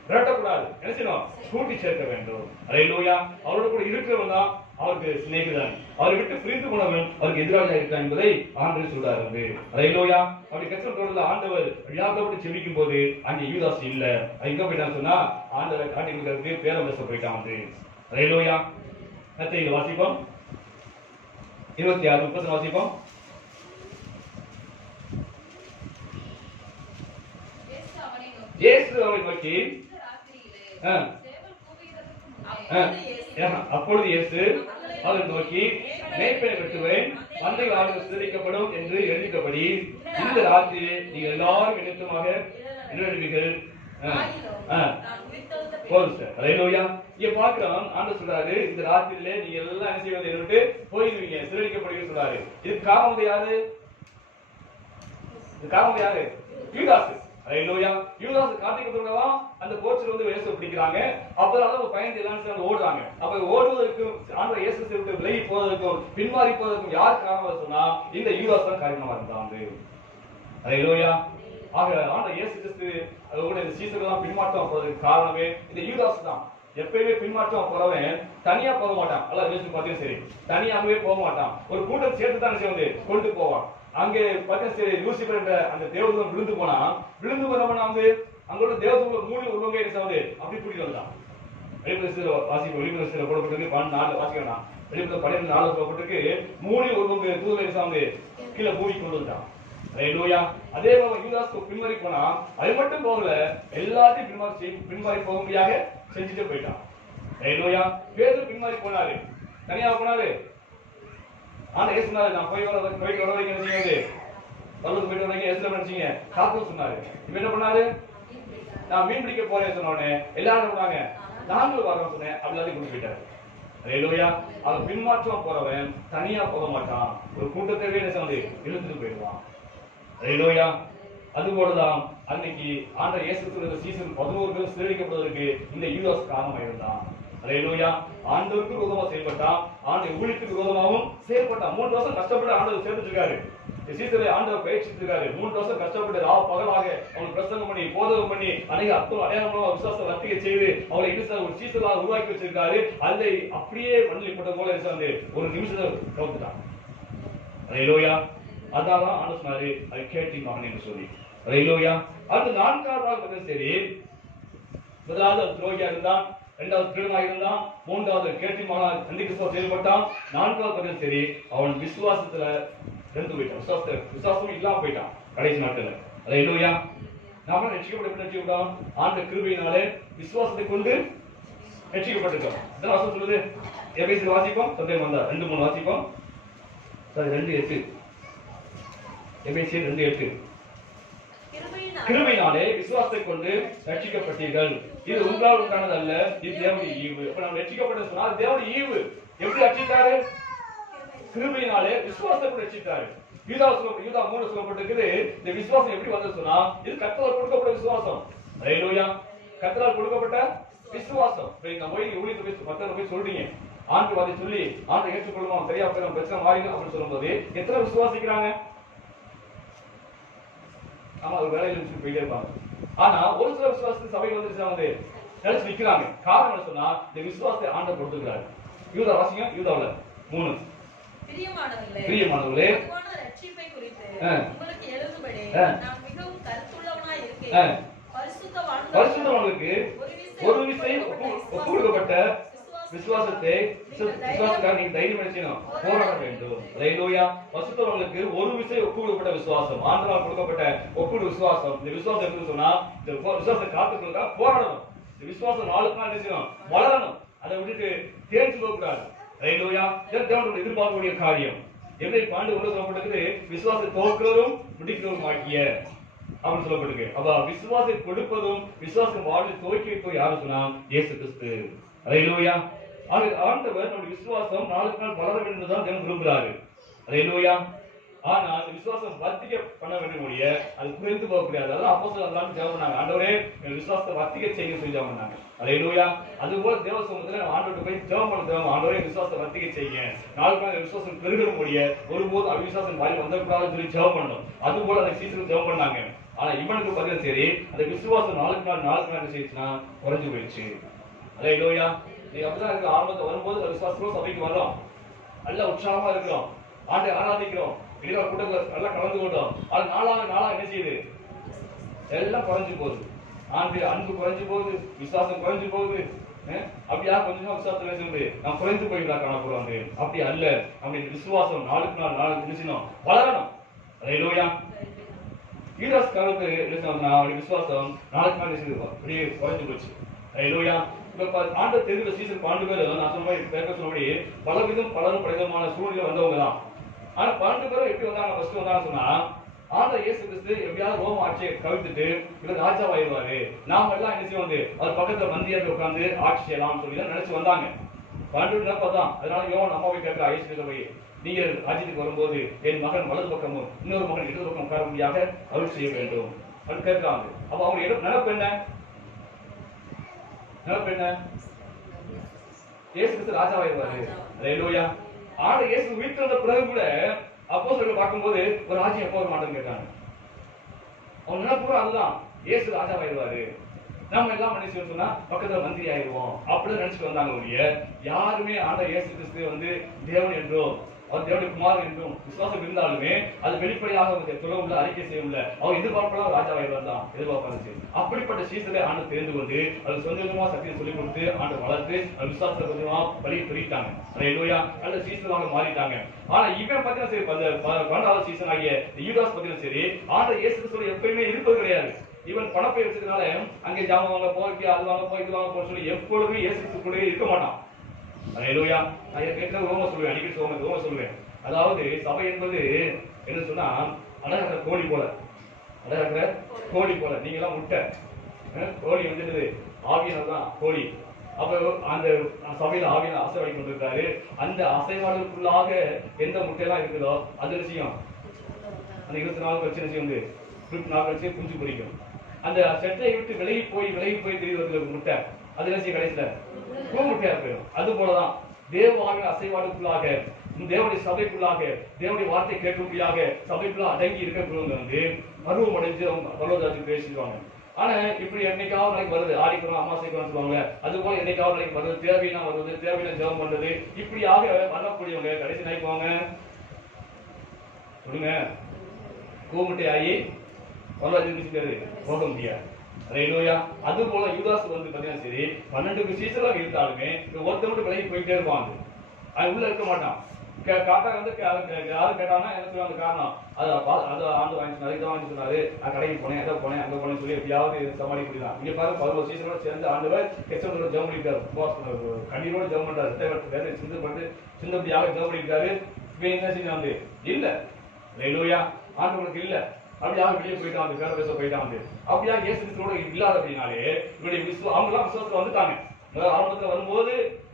விரட்டக்கூடாது. என்ன செய்யணும்? கூட்டி சேர்க்க வேண்டும். அல்லேலூயா. அவரோட கூட இருக்கிறவன் தான் அவருக்கு சிநேகிதன், அவரை விட்டு பிரிந்து போனவன் அவருக்கு எதிராக இருக்கான் என்பதை ஆண்டவர் சொல்றாரு. அல்லேலூயா. அப்படி கெத்செமனே ஆண்டவர் யாக்கோபோடு ஜெபிக்கும் போது அங்க யூதாஸ் இல்ல. எங்க போயிட்டான்னு சொன்னா, ஆண்டவரை காட்டி கொடுக்கறதுக்கு பேரம்பேச போயிட்டான் வந்து. அல்லேலூயா. மத்தேயுல வாசிப்போம் 26:30 வாசிப்போம். இயேசு அவனை நோக்கி அப்பொழுது இயேசு அவரை நோக்கி, மேய்ப்பனை வெட்டுவேன், மந்தை ஆடுகள் சிதறிக்கப்படும் என்று எழுதிக்கப்படி இந்த ராத்திரியே நீங்கள் எல்லாரும் இணைத்தமாக நினைவீர்கள். அல்லேலூயா. இங்க பார்க்கிறோம், ஆண்டவர் சொல்றாரு, இந்த ராத்திரியிலே நீங்க எல்லாம் என்ன செய்வது என்று போயிடுவீங்க, சிதறடிக்கப்படுவீங்க சொல்றாரு. இதுக்கு காரணம் யாரு? இது காரணம் யாரு? யூதாஸ். அல்லேலூயா. யூதாஸ் காட்டிக்கிறதுனால அந்த கோச்சர் வந்து இயேசு பிடிக்கிறாங்க. அப்பதான் ஒரு பயந்து எல்லாம் சேர்ந்து ஓடுறாங்க. அப்ப ஓடுவதற்கு, ஆண்டவர் இயேசு விட்டு விலகி போவதற்கும் பின்மாறி போவதற்கும் யார் காரணம் சொன்னா, இந்த யூதாஸ் தான் காரணமா இருந்தாங்க. அல்லேலூயா. ஆக ஆண்டவர் இயேசு கிறிஸ்து அதோட இந்த சீசர்கள்லாம் பின்மாற்றம் போறதுக்கு காரணமே இந்த யூதாஸ் தான். எப்பயுமே பின்மாற்றம் போறவன் தனியா போக மாட்டான். எல்லாம் யோசிச்சு பார்த்தீங்கன்னா சரி, தனியாகவே போக மாட்டான். ஒரு கூட்டம் சேர்த்து தான் சேர்ந்து கொண்டு போவான். அங்கே பார்த்தீங்கன்னா லூசிபர் என்ற அந்த தேவதூதன் விழுந்து போனா, விழுந்து போனவன் வந்து அங்கோட தேவதூதன் 3 உருவங்க என்ன அப்படி கூட்டிட்டு வந்தான். வெளிப்படைசில வாசிப்பு, வெளிப்படைசில போடப்பட்டிருக்கு 12 வாசிக்கலாம். வெளிப்படை 12:4 போடப்பட்டிருக்கு. 3 உருவங்க தூதரை கீழே பூமி கொண்டு வந்துட்டான். அல்லேலூயா. அதே போல யூதாஸ் பின்மாறி போனா, அது மட்டும் போகல, எல்லாத்தையும் பின்மாறி போகும்படியாக செஞ்சுட்டு போயிட்டான். அல்லேலூயா. பேதுரு பின்மாறி போனாரு, தனியா போனாரு. ஆனா ஏசு சொன்னாரு, நான் போயிட்டு வர வரைக்கும் என்ன செய்யாது, பல்லூர் போயிட்டு வரைக்கும் ஏசுல நினைச்சீங்க காப்பு சொன்னாரு. இப்ப என்ன பண்ணாரு? நான் மீன் பிடிக்க போறேன் சொன்ன உடனே எல்லாரும் சொன்னாங்க, நாங்களும் வரோம் சொன்னேன். எல்லாத்தையும் கொண்டு போயிட்டாரு. அல்லேலூயா. அவன் பின்மாற்றம் போறவன் தனியா போக மாட்டான், ஒரு கூட்டத்தை என்ன செய்வது, இழுத்துட்டு போயிடுவான். அல்லேலூயா. அதுபோலதான் அன்னைக்கு ஆண்டவர் இயேசு கிறிஸ்து சீசன் 11 பேர் சிதறடிக்கப்படுவதற்கு இந்த யூதாஸ் காரணமாக இருந்தான். அல்லேலூயா. ஆண்டவருக்கு விரோதமா செயல்பட்டான், ஆண்டவர் ஊழியத்துக்கு விரோதமாகவும் செயல்பட்டான். 3 வருஷம் கஷ்டப்பட்டு ஆண்டவர் சேர்த்துட்டு இருக்காரு. சீசரை ஆண்டவர் பயிற்சிட்டு இருக்காரு. 3 வருஷம் கஷ்டப்பட்டு ராவ் பகலாக அவங்களுக்கு பிரசங்கம் பண்ணி, போதகம் பண்ணி, அநேக அர்த்தம் அடையாளமா விசுவாசத்தை வர்த்திக்க செய்து அவளை இன்னும் ஒரு சீசராக உருவாக்கி வச்சிருக்காரு. அதை அப்படியே மண்ணில் போட்ட போல வந்து ஒரு நிமிஷத்தை கவுத்துட்டான். அல்லேலூயா. அதான் ஆண்டவர் சொன்னாரு, அதை கேட்டி மகன் என்று சொல்லி. அல்லேலூயா. அது 4வது சரி, முதலாவது துரோகியா இருந்தான், 2வது திருடனா இருந்தான், 3வது கேட்டி மகன் அந்திகிறிஸ்துவ செயல்பட்டான், 4வது சரி அவன் விசுவாசத்துல இருந்து போயிட்டான். விசுவாசம் இல்லாம போயிட்டான் கடைசி நாட்கள்ல. அல்லேலூயா. நாம ரட்சிக்கப்பட்டோம், ஆண்டவர் கிருபையினாலே விசுவாசத்தை கொண்டு ரட்சிக்கப்பட்டிருக்கோம். இதெல்லாம் வசனம் சொல்லுது. எபேசியர் வாசிப்போம், சந்தேகம் வந்தா 2-3 வாசிப்போம். சரி, 2:8. எபேசியர் 2:8. கிருபையினாலே விசுவாசத்தை கொண்டு ரட்சிக்கப்பட்டீர்கள், இது உங்களால் உண்டானது அல்ல, இது தேவனுடைய ஈவு. இப்ப நம்ம ரட்சிக்கப்பட்டது சொன்னா அது தேவனுடைய ஈவு. எப்படி ரட்சித்தாரு? கிருபையினாலே விசுவாசத்தை கொண்டு ரட்சித்தாரு. யூதா 3 சொல்லப்பட்டிருக்குது. இந்த விசுவாசம் எப்படி வந்தது சொன்னா, இது கர்த்தரால் கொடுக்கப்பட்ட விசுவாசம். அல்லேலூயா. கர்த்தரால் கொடுக்கப்பட்ட விசுவாசம். நீங்க போய் ஊழியத்தை போய் மத்தவங்க போய் சொல்றீங்க, ஆண்டு வாதி சொல்லி ஆண்டை ஏற்றுக்கொள்ளுவோம், சரியா போயிடும், பிரச்சனை மாறிடும் அப்படின்னு சொல்லும்போது எத்தனை விசுவாசிக்கிறாங்க? ஆமா, ஒரு வேலையில வச்சு போயிட்டே இருப்பாங்க. ஆனா ஒரு சில விசுவாசத்து சபை வந்து நினைச்சு நிக்கிறாங்க. காரணம் என்ன சொன்னா, இந்த விசுவாசத்தை ஆண்டவர் கொடுத்துக்கிறாரு. யூதா வாசிங்க, யூதாவுல 3. பிரியமானவர்களே, ரட்சிப்பை குறித்து உங்களுக்கு எழுதும்படி நான் மிகவும் கருத்துள்ளவனாய் இருக்கேன். பரிசுத்தவான்களுக்கு ஒரு விஷயம் ஒப்பு கொடுக்கப்பட்ட விசுவாசத்தை நீங்க தைரியம் செய்யணும், போராட வேண்டும். அல்லேலூயா. பரிசுத்தவான்களுக்கு ஒரு விஷயம் ஒப்பு கொடுக்கப்பட்ட விசுவாசம், ஆண்டவரால் கொடுக்கப்பட்ட ஒப்பு விசுவாசம். இந்த விசுவாசம் எப்படி சொன்னா, இந்த விசுவாசத்தை காத்துக்கொள்ள போராடணும். இந்த விசுவாசம் நாளுக்கு நாள் என்ன செய்யணும், வளரணும். அதை விட்டுட்டு தேர்ச்சி போக கூடாது. அல்லேலூயா. தேவனுடைய எதிர்பார்க்கக்கூடிய காரியம். எப்படி பாண்டு உள்ள சொல்லப்பட்டிருக்குது, விசுவாசத்தை துவக்கிறவரும் முடிக்கிறவரும் ஆகிய அப்படின்னு சொல்லப்பட்டிருக்கு. அப்ப விசுவாசத்தை கொடுப்பதும் விசுவாசம் வாழ்வில் துவக்கி வைப்பதும் யாரு சொன்னா, இயேசு கிறிஸ்து. அல்லேலூயா. ஆண்டவர் நம்முடைய விசுவாசம் நாளுக்கு நாள் வளர வேண்டும் என்றுதான் தேவன் விரும்புகிறாரு. அல்லேலூயா. ஆனா அந்த விசுவாசம் வர்த்திக்க பண்ண வேண்டும் முடிய அது குறைந்து போக முடியாது. அதான் அப்போஸ்தலர் அதெல்லாம் ஜெபம் பண்ணாங்க, ஆண்டவரே என் விசுவாசத்தை வர்த்திக்க செய்ய சொல்லி ஜெபம் பண்ணாங்க. அல்லேலூயா. அதுபோல தேவ சமூகத்துல ஆண்டவர்கிட்ட போய் ஜெபம் பண்ண, ஆண்டவரே விசுவாசத்தை வர்த்திக்க செய்யுங்க, நாளுக்கு நாள் விசுவாசம் பெருகிற முடிய ஒருபோது அவிசுவாசம் மாதிரி வந்துடக்கூடாதுன்னு சொல்லி ஜெபம் பண்ணணும். அதுபோல அந்த சீசனுக்கு ஜெபம் பண்ணாங்க. ஆனா இவனுக்கு பதில் சரி, அந்த விசுவாசம் நாளுக்கு நாள் செய்யுச்சுன்னா குறைஞ்சு போயிடுச்சு. அல்லேலூயா. நீ அப்படிதான் இருக்கு. ஆரம்பத்துல வரும்போது விசுவாசத்தோட சபைக்கு வர்றோம், நல்ல உற்சாகமா இருக்கிறோம், ஆண்டை ஆராதிக்கிறோம், வெளியார் கூட்டத்துல நல்லா கலந்து கொண்டோம். அது நாளாக என்ன செய்யுது, எல்லாம் குறைஞ்சு போகுது. ஆண்டு அன்பு குறைஞ்சு போகுது, விசுவாசம் குறைஞ்சு போகுது. அப்படியா கொஞ்சமா விசுவாசம் என்ன செய்யுது, நான் குறைந்து போயிடலாம் காணப்படுவாங்க. அப்படி அல்ல, நம்முடைய விசுவாசம் நாளுக்கு நாள் என்ன செய்யணும், வளரணும். அல்லேலூயா. யூதாஸ் காலத்து என்ன சொன்னா, அவருடைய விசுவாசம் நாளுக்கு நாள் அப்படியே குறைஞ்சு போச்சு. அல்லேலூயா. இப்ப ஆண்டவர் தெரிந்த சீசன் 12 பேர் நான் சொன்னபடி பலரும் பலவிதமான சூழ்நிலை வந்தவங்க தான். ஆனா 12 பேரும் எப்படி வந்தாங்க, ஃபர்ஸ்ட் வந்தாங்க சொன்னா, ஆண்டவர் இயேசு கிறிஸ்து எப்படியாவது ரோம ஆட்சியை கவிழ்த்துட்டு இவர் ராஜாவாயிருவாரு, நாம எல்லாம் என்ன செய்வோம், அவர் பக்கத்துல மந்தியார் உட்கார்ந்து ஆட்சி செய்யலாம்னு சொல்லி தான் நினைச்சு வந்தாங்க. 12 நினைப்பதான். அதனால யோவான் அம்மாவை கேட்கிற இயேசு போய், நீங்க ராஜ்யத்துக்கு வரும்போது என் மகன் வலது பக்கமும் இன்னொரு மகன் இடது பக்கம் உட்காரும்படியாக அருள் செய்ய வேண்டும் அப்படின்னு கேட்கிறாங்க. அப்ப அவங்க நினைப்பு என்ன, இயேசு கிறிஸ்து ராஜாவாயிருவாரு. அல்லேலூயா. ஆனா இயேசு உயிர்த்து வந்த பிறகு கூட அப்போஸ்தலர்களை பார்க்கும்போது ஒரு ராஜ்யம் எப்போ வர மாட்டேன்னு கேட்டாங்க. அவங்க நினைப்பு அதுதான், இயேசு ராஜாவாயிருவாரு, நம்ம எல்லாம் மனுஷன் சொன்னா பக்கத்துல மந்திரி ஆயிடுவோம் அப்படின்னு நினைச்சிட்டு வந்தாங்க ஒழிய, யாருமே ஆண்டவர் இயேசு கிறிஸ்து தேவன் என்றோ அவர் தேவனுடைய குமாரன் என்றும் விசுவாசம் இருந்தாலுமே அது வெளிப்படையாக சொல்லவும்ல, அறிக்கை செய்யவும்ல, அவர் எதிர்பார்ப்பெல்லாம் ராஜாவாயிருவார் தான் எதிர்பார்ப்பாரு. அப்படிப்பட்ட சீசனை ஆண்டு தெரிந்து கொண்டு அது சொந்தமா சத்தியம் சொல்லிக் கொடுத்து ஆண்டு வளர்த்து அது விசுவாசத்தை கொஞ்சமா வழி பிரித்தாங்க. அல்லேலூயா. நல்ல சீசனாக மாறிட்டாங்க. ஆனா இவன் பார்த்தீங்கன்னா சரி, 12வது சீசன் ஆகிய யூதாஸ் பார்த்தீங்கன்னா சரி, ஆண்டவர் இயேசு கிறிஸ்து எப்பயுமே இருப்பது கிடையாது. இவன் பணப்பை வச்சதுனால அங்கே ஜாமம் வாங்க போய் அது வாங்க போய் இது வாங்க போய் சொல்லி எப்பொழுதுமே இயேசு கிறிஸ்து கூடவே இருக்க மாட்டான். அல்லேலூயா. நான் ஏற்கனவே ரோம சொல்லுவேன், அடிக்கடி ரோம சொல்லுவேன். அதாவது சபை என்பது என்ன சொன்னா, அடகாக்கிற கோழி போல, அடகாக்கிற கோழி போல. நீங்க எல்லாம் முட்டை, கோழி வந்துட்டு ஆவியனர் தான் கோழி. அப்ப அந்த சபையில ஆவியனர் அசைவாடி கொண்டிருக்காரு. அந்த அசைவாடுக்குள்ளாக எந்த முட்டையெல்லாம் இருக்குதோ அது விஷயம் அந்த 24 கழிச்சு விஷயம் 24 கழிச்சு குஞ்சு பொரிக்கும். அந்த செட்டை விட்டு விலகி போய் தெரியுது முட்டை, அது என்ன செய்ய கடைசியில முட்டையா போயிடும். அது போலதான் தேவாக அசைவாடுக்குள்ளாக தேவனுடைய சபைக்குள்ளாக தேவனுடைய வார்த்தை கேட்கும்படியாக சபைக்குள்ள அடங்கி இருக்கிறவங்க பருவம் அடைஞ்சு பரலோகத்துக்கு பேசிடுவாங்க. ஆனா இப்படி என்னைக்காவது நாளைக்கு வருது, ஆடிக்கிறோம் அமாவாசைக்கு சொல்லுவாங்க, அது போல என்னைக்காவது நாளைக்கு வருது, தேவையினா வருது, தேவையினா ஜெபம் பண்றது, இப்படியாக வரக்கூடியவங்க கடைசி நாளைக்கு போவாங்க சொல்லுங்க, கூமுட்டை ஆகி பரலோகத்துக்கு போக முடியாது. அல்லேலூயா. அது போல யூதாஸ் பாத்தீங்கன்னா சரி, 12 சீசன்ல இருந்தாலுமே ஒருத்தர் மட்டும் விலகி போயிட்டே இருப்பாங்க, அது உள்ள இருக்க மாட்டான். காட்டா யாரு கேட்டாங்கன்னா என்ன சொல்லுவாங்க, காரணம் அது ஆண்டு வாங்கி சொன்னாரு, இதை வாங்கி சொன்னாரு, நான் கடைக்கு போனேன், எதை போனேன், அங்க போனேன்னு சொல்லி எப்படியாவது சமாளிக்க முடியலாம். இங்க பாருங்க 11 சீசனோட சேர்ந்து ஆண்டவர் கெச்சவனோட ஜெபம் பண்ணிட்டாரு, கண்ணீரோட ஜெபம் பண்றாரு, சிந்தப்படியாக ஜெபம் பண்ணிட்டாரு. இப்ப என்ன செஞ்சாங்க இல்ல, அல்லேலூயா, ஆண்டவனுக்கு இல்ல, அப்படியாக வெளியே போயிட்டான், பேர பேச போயிட்டான். அப்படியா இயேசு கிறிஸ்துவோட இல்லாத அப்படின்னாலே இவருடைய அவங்க எல்லாம் விசுவாசத்துல வந்துட்டாங்க. ஆரம்பத்துல வரும்போது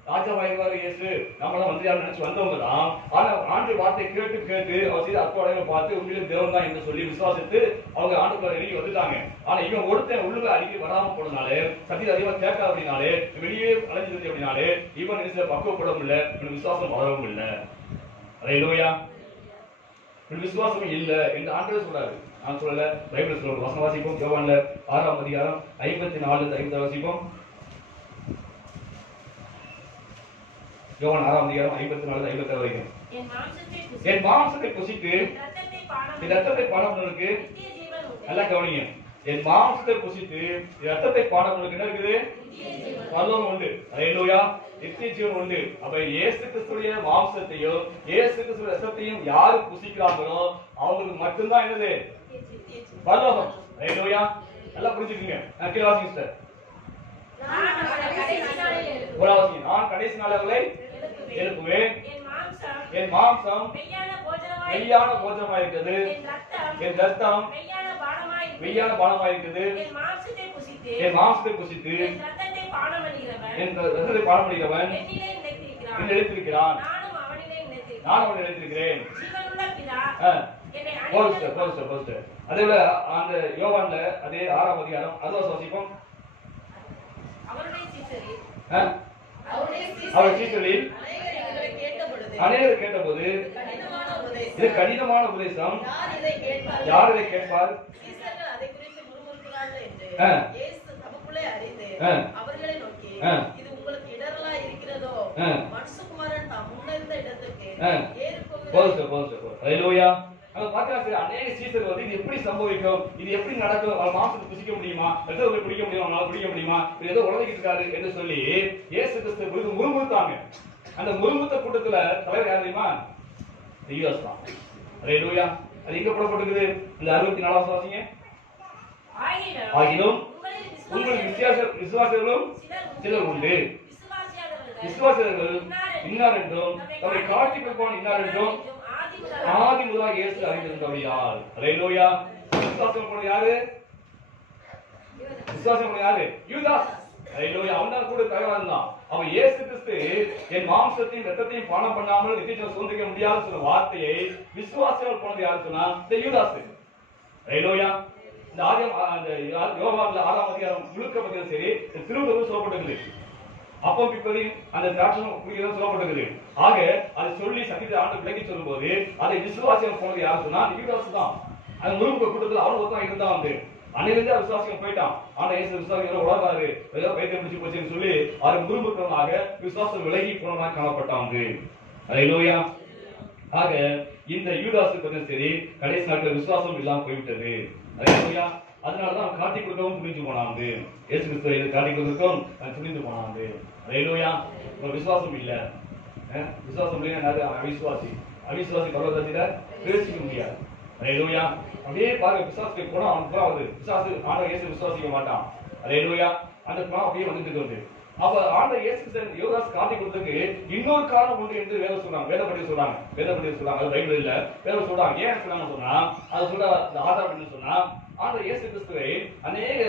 ராஜாவாயிருவாரு இயேசு, நம்மளாம் வந்து யாரும் நினைச்சு வந்தவங்க தான். ஆனா ஆண்டு வார்த்தை கேட்டு அவர் செய்த அற்புதங்களை பார்த்து உண்மையிலே தேவன் தான் என்று சொல்லி விசுவாசித்து அவங்க ஆண்டுக்குள்ள இறங்கி வந்துட்டாங்க. ஆனா இவன் ஒருத்தன் உள்ளுக அடிக்கடி வராம போனதுனாலே சத்தியத்தை அதிகமா கேட்காத அப்படின்னாலே வெளியே அலைஞ்சிருச்சு அப்படின்னாலே இவன் நினைச்ச பக்குவப்படவும் இல்லை, இவன் விசுவாசம் வளரவும் இல்லை. அல்லேலூயா. இவன் விசுவாசம் இல்லை என்று ஆண்டவர் சொல்றாரு. நான் சொல்லல, பைபிள் சொல்ற வசனம் வாசிப்போம். யோவான்ல 6ஆம் அதிகாரம் 54-56 வாசிப்போம். யோவான் 6ஆம் அதிகாரம் 54-56 வரைக்கும். என் மாம்சத்தை புசித்து என் ரத்தத்தை பானம் பண்ணுவதற்கு நல்லா கவனிங்க. என் மாம்சத்தை புசித்து ரத்தத்தை பானம் பண்ணுவதற்கு என்ன இருக்குது? பரலோகம் உண்டு. அல்லேலூயா. நித்திய ஜீவன் உண்டு. அப்ப இயேசு கிறிஸ்துவின் மாம்சத்தையும் இயேசு கிறிஸ்துவின் ரத்தத்தையும் யாரு புசிக்கிறாங்களோ அவங்களுக்கு மட்டும்தான் என்னது? பரலோகம். அல்லேலூயா. நல்லா புரிஞ்சுக்கங்க. கீழ வாசிங்க சிஸ்டர். நான் கடைசி நாளிலே எழுப்புவேன். என் மாம்சம் மெய்யான போஜனமா இருக்குது. என் ரத்தம் மெய்யான பானமா இருக்குது. என் மாம்சத்தை புசித்து என் ரத்தத்தை பானம் பண்ணுகிறவன் என்னில் நிலைத்திருக்கிறான். நான் அவனில் நிலைத்திருக்கிறேன். அதே போல அந்த யோவான்ல அதே 6ஆம் அதிகாரம் அதுவா வாசிப்போம். அவர் சீசரில் அநேகர் கேட்டபோது இது கடினமான உபதேசம், யார் இதை கேட்பார்? அவர்களை நோக்கி இது உங்களுக்கு இடரலா இருக்கிறதோ? மனுஷகுமாரன் தாம் முன்னிருந்த இடத்துக்கு அல்லேலூயா. அங்க பாத்தீங்கன்னா அநேக சீசர் வந்து இது எப்படி சம்பவிக்கும், இது எப்படி நடக்கும், அவர் மாம்சத்தை புசிக்க முடியுமா, ரத்தத்தை குடிக்க முடியுமா, அவனால குடிக்க முடியுமா, இது ஏதோ உலகிட்டு இருக்காரு என்று சொல்லி இயேசு கிறிஸ்து முறுமுறுத்தாங்க. அந்த முறுமுறுத்த கூட்டத்துல தலைவர் யார் தெரியுமா? யூதாஸ் தான். அல்லேலூயா. அது எங்க போடப்பட்டிருக்குது? இந்த 64ஆம் வாசிங்க. ஆகிலும் உங்கள் விசுவாசிகளும் சிலர் உண்டு. விசுவாசிகள் இன்னார் என்றும் தம்மை காட்டிக் கொடுப்பான் இன்னார் என்றும் ஆதி முதலாக இயேசு அறிந்திருந்தபடியால். அல்லேலூயா. விசுவாசம் பண்ண யாரு? விசுவாசம் பண்ண யாரு? யூதாஸ். அல்லேலூயா. அவன் தான் கூட தலைவரா இருந்தான். அவன் இயேசு கிறிஸ்து என் மாம்சத்தையும் ரத்தத்தையும் பானம் பண்ணாமல் நித்திய சுதந்திரிக்க முடியாதுன்னு சொன்ன வார்த்தையை விசுவாசிகள் போனது யாரு சொன்னா? இந்த யூதாஸ். அல்லேலூயா. இந்த யோவான்ல 6ஆம் அதிகாரம் முழுக்க பத்தியும் சரி திருவள்ளுவர் சொல்லப்பட்டிருக்குது. அப்போ பிப்பதி அந்த திராட்சம் குடிக்கிறது சொல்லப்பட்டிருக்குது. ஆக அதை சொல்லி சத்தியத்தை ஆண்டு விளக்கி சொல்லும் போது அதை விசுவாசியம் போனது யாரு சொன்னா? யூதாஸ் தான். அந்த முழுக்க கூட்டத்தில் அவன் ஒருத்தன் இருந்தான். வந்து அன்னையிலிருந்து விசுவாசியம் போயிட்டான். ஆனா இயேசு விசுவாசியம் உலகாரு ஏதோ பைத்தியம் பிடிச்சு போச்சுன்னு சொல்லி அவர் முழுமுற்றவனாக விசுவாசம் விலகி போனவனாக காணப்பட்டான். வந்து அல்லேலூயா. ஆக இந்த யூதாஸுக்கு கொஞ்சம் சரி கடைசி நாட்கள் விசுவாசம் இல்லாம போய்விட்டது. அல்லேலூயா. அதனாலதான் அவன் காட்டி கொடுக்கவும் துணிஞ்சு போனான். இயேசு கிறிஸ்துவை காட்டி கொடுக்கவும் துணிந்து போனான். அல்லேலூயா. ஒரு விசுவாசம் இல்ல, விசுவாசம் இல்லைன்னா அவிசுவாசி பரலோகத்தில பேசிக்க முடியாது. அல்லேலூயா. அப்படியே பாருங்க, விசுவாசத்தை போனா அவன் புறா வருது. விசுவாசு ஆண்டவர் இயேசு விசுவாசிக்க மாட்டான். அல்லேலூயா. அந்த புறா அப்படியே வந்துட்டு வருது. அப்ப ஆண்டவர் இயேசு யோதாஸ் காட்டி கொடுத்ததுக்கு இன்னொரு காரணம் உண்டு என்று வேதம் சொல்றாங்க. வேதப்படி சொல்றாங்க. அது பைபிள் இல்ல, வேதம் சொல்றாங்க. ஏன் சொல்றாங்க சொன்னா அது சொல்ற ஆதாரம் என்ன சொன்னா, ஆண்டவர் இயேசு கிறிஸ்துவை அநேக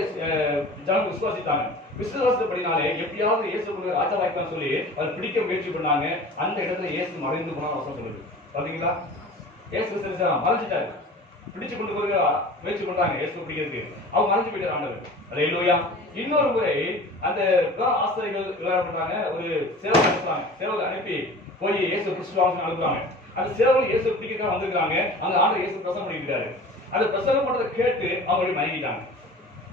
ஜனங்கள் விசுவாசித்தாங்க. விசுவாசப்படினாலே எப்படியாவது இயேசு ராஜாவாய்க்கலாம் சொல்லி அதை பிடிக்க முயற்சி பண்ணாங்க. அந்த இடத்துல இயேசு மறைந்து போனா வசனம் சொல்லுது. பாத்தீங்களா? இயேசு மறைஞ்சிட்டாரு. பிடிச்சு கொண்டு போக முயற்சி பண்றாங்க இயேசு பிடிக்கிறதுக்கு. அவங்க மறைஞ்சு போயிட்டாரு ஆண்டவர். அல்லேலூயா. இன்னொரு முறை அந்த ஆசிரியர்கள் விளையாட பண்றாங்க. ஒரு சேவல் அனுப்புறாங்க. சேவல் அனுப்பி போய் இயேசு பிடிச்சிட்டு அனுப்புறாங்க. அந்த சேவல் இயேசு பிடிக்க வந்திருக்காங்க. அந்த ஆண்டவர் இயேசு பிரசங்கம் பண்ணிட்டாரு. அந்த பிரசங்கம் பண்றதை கேட்டு அவங்க மயங்கிட்டாங்க.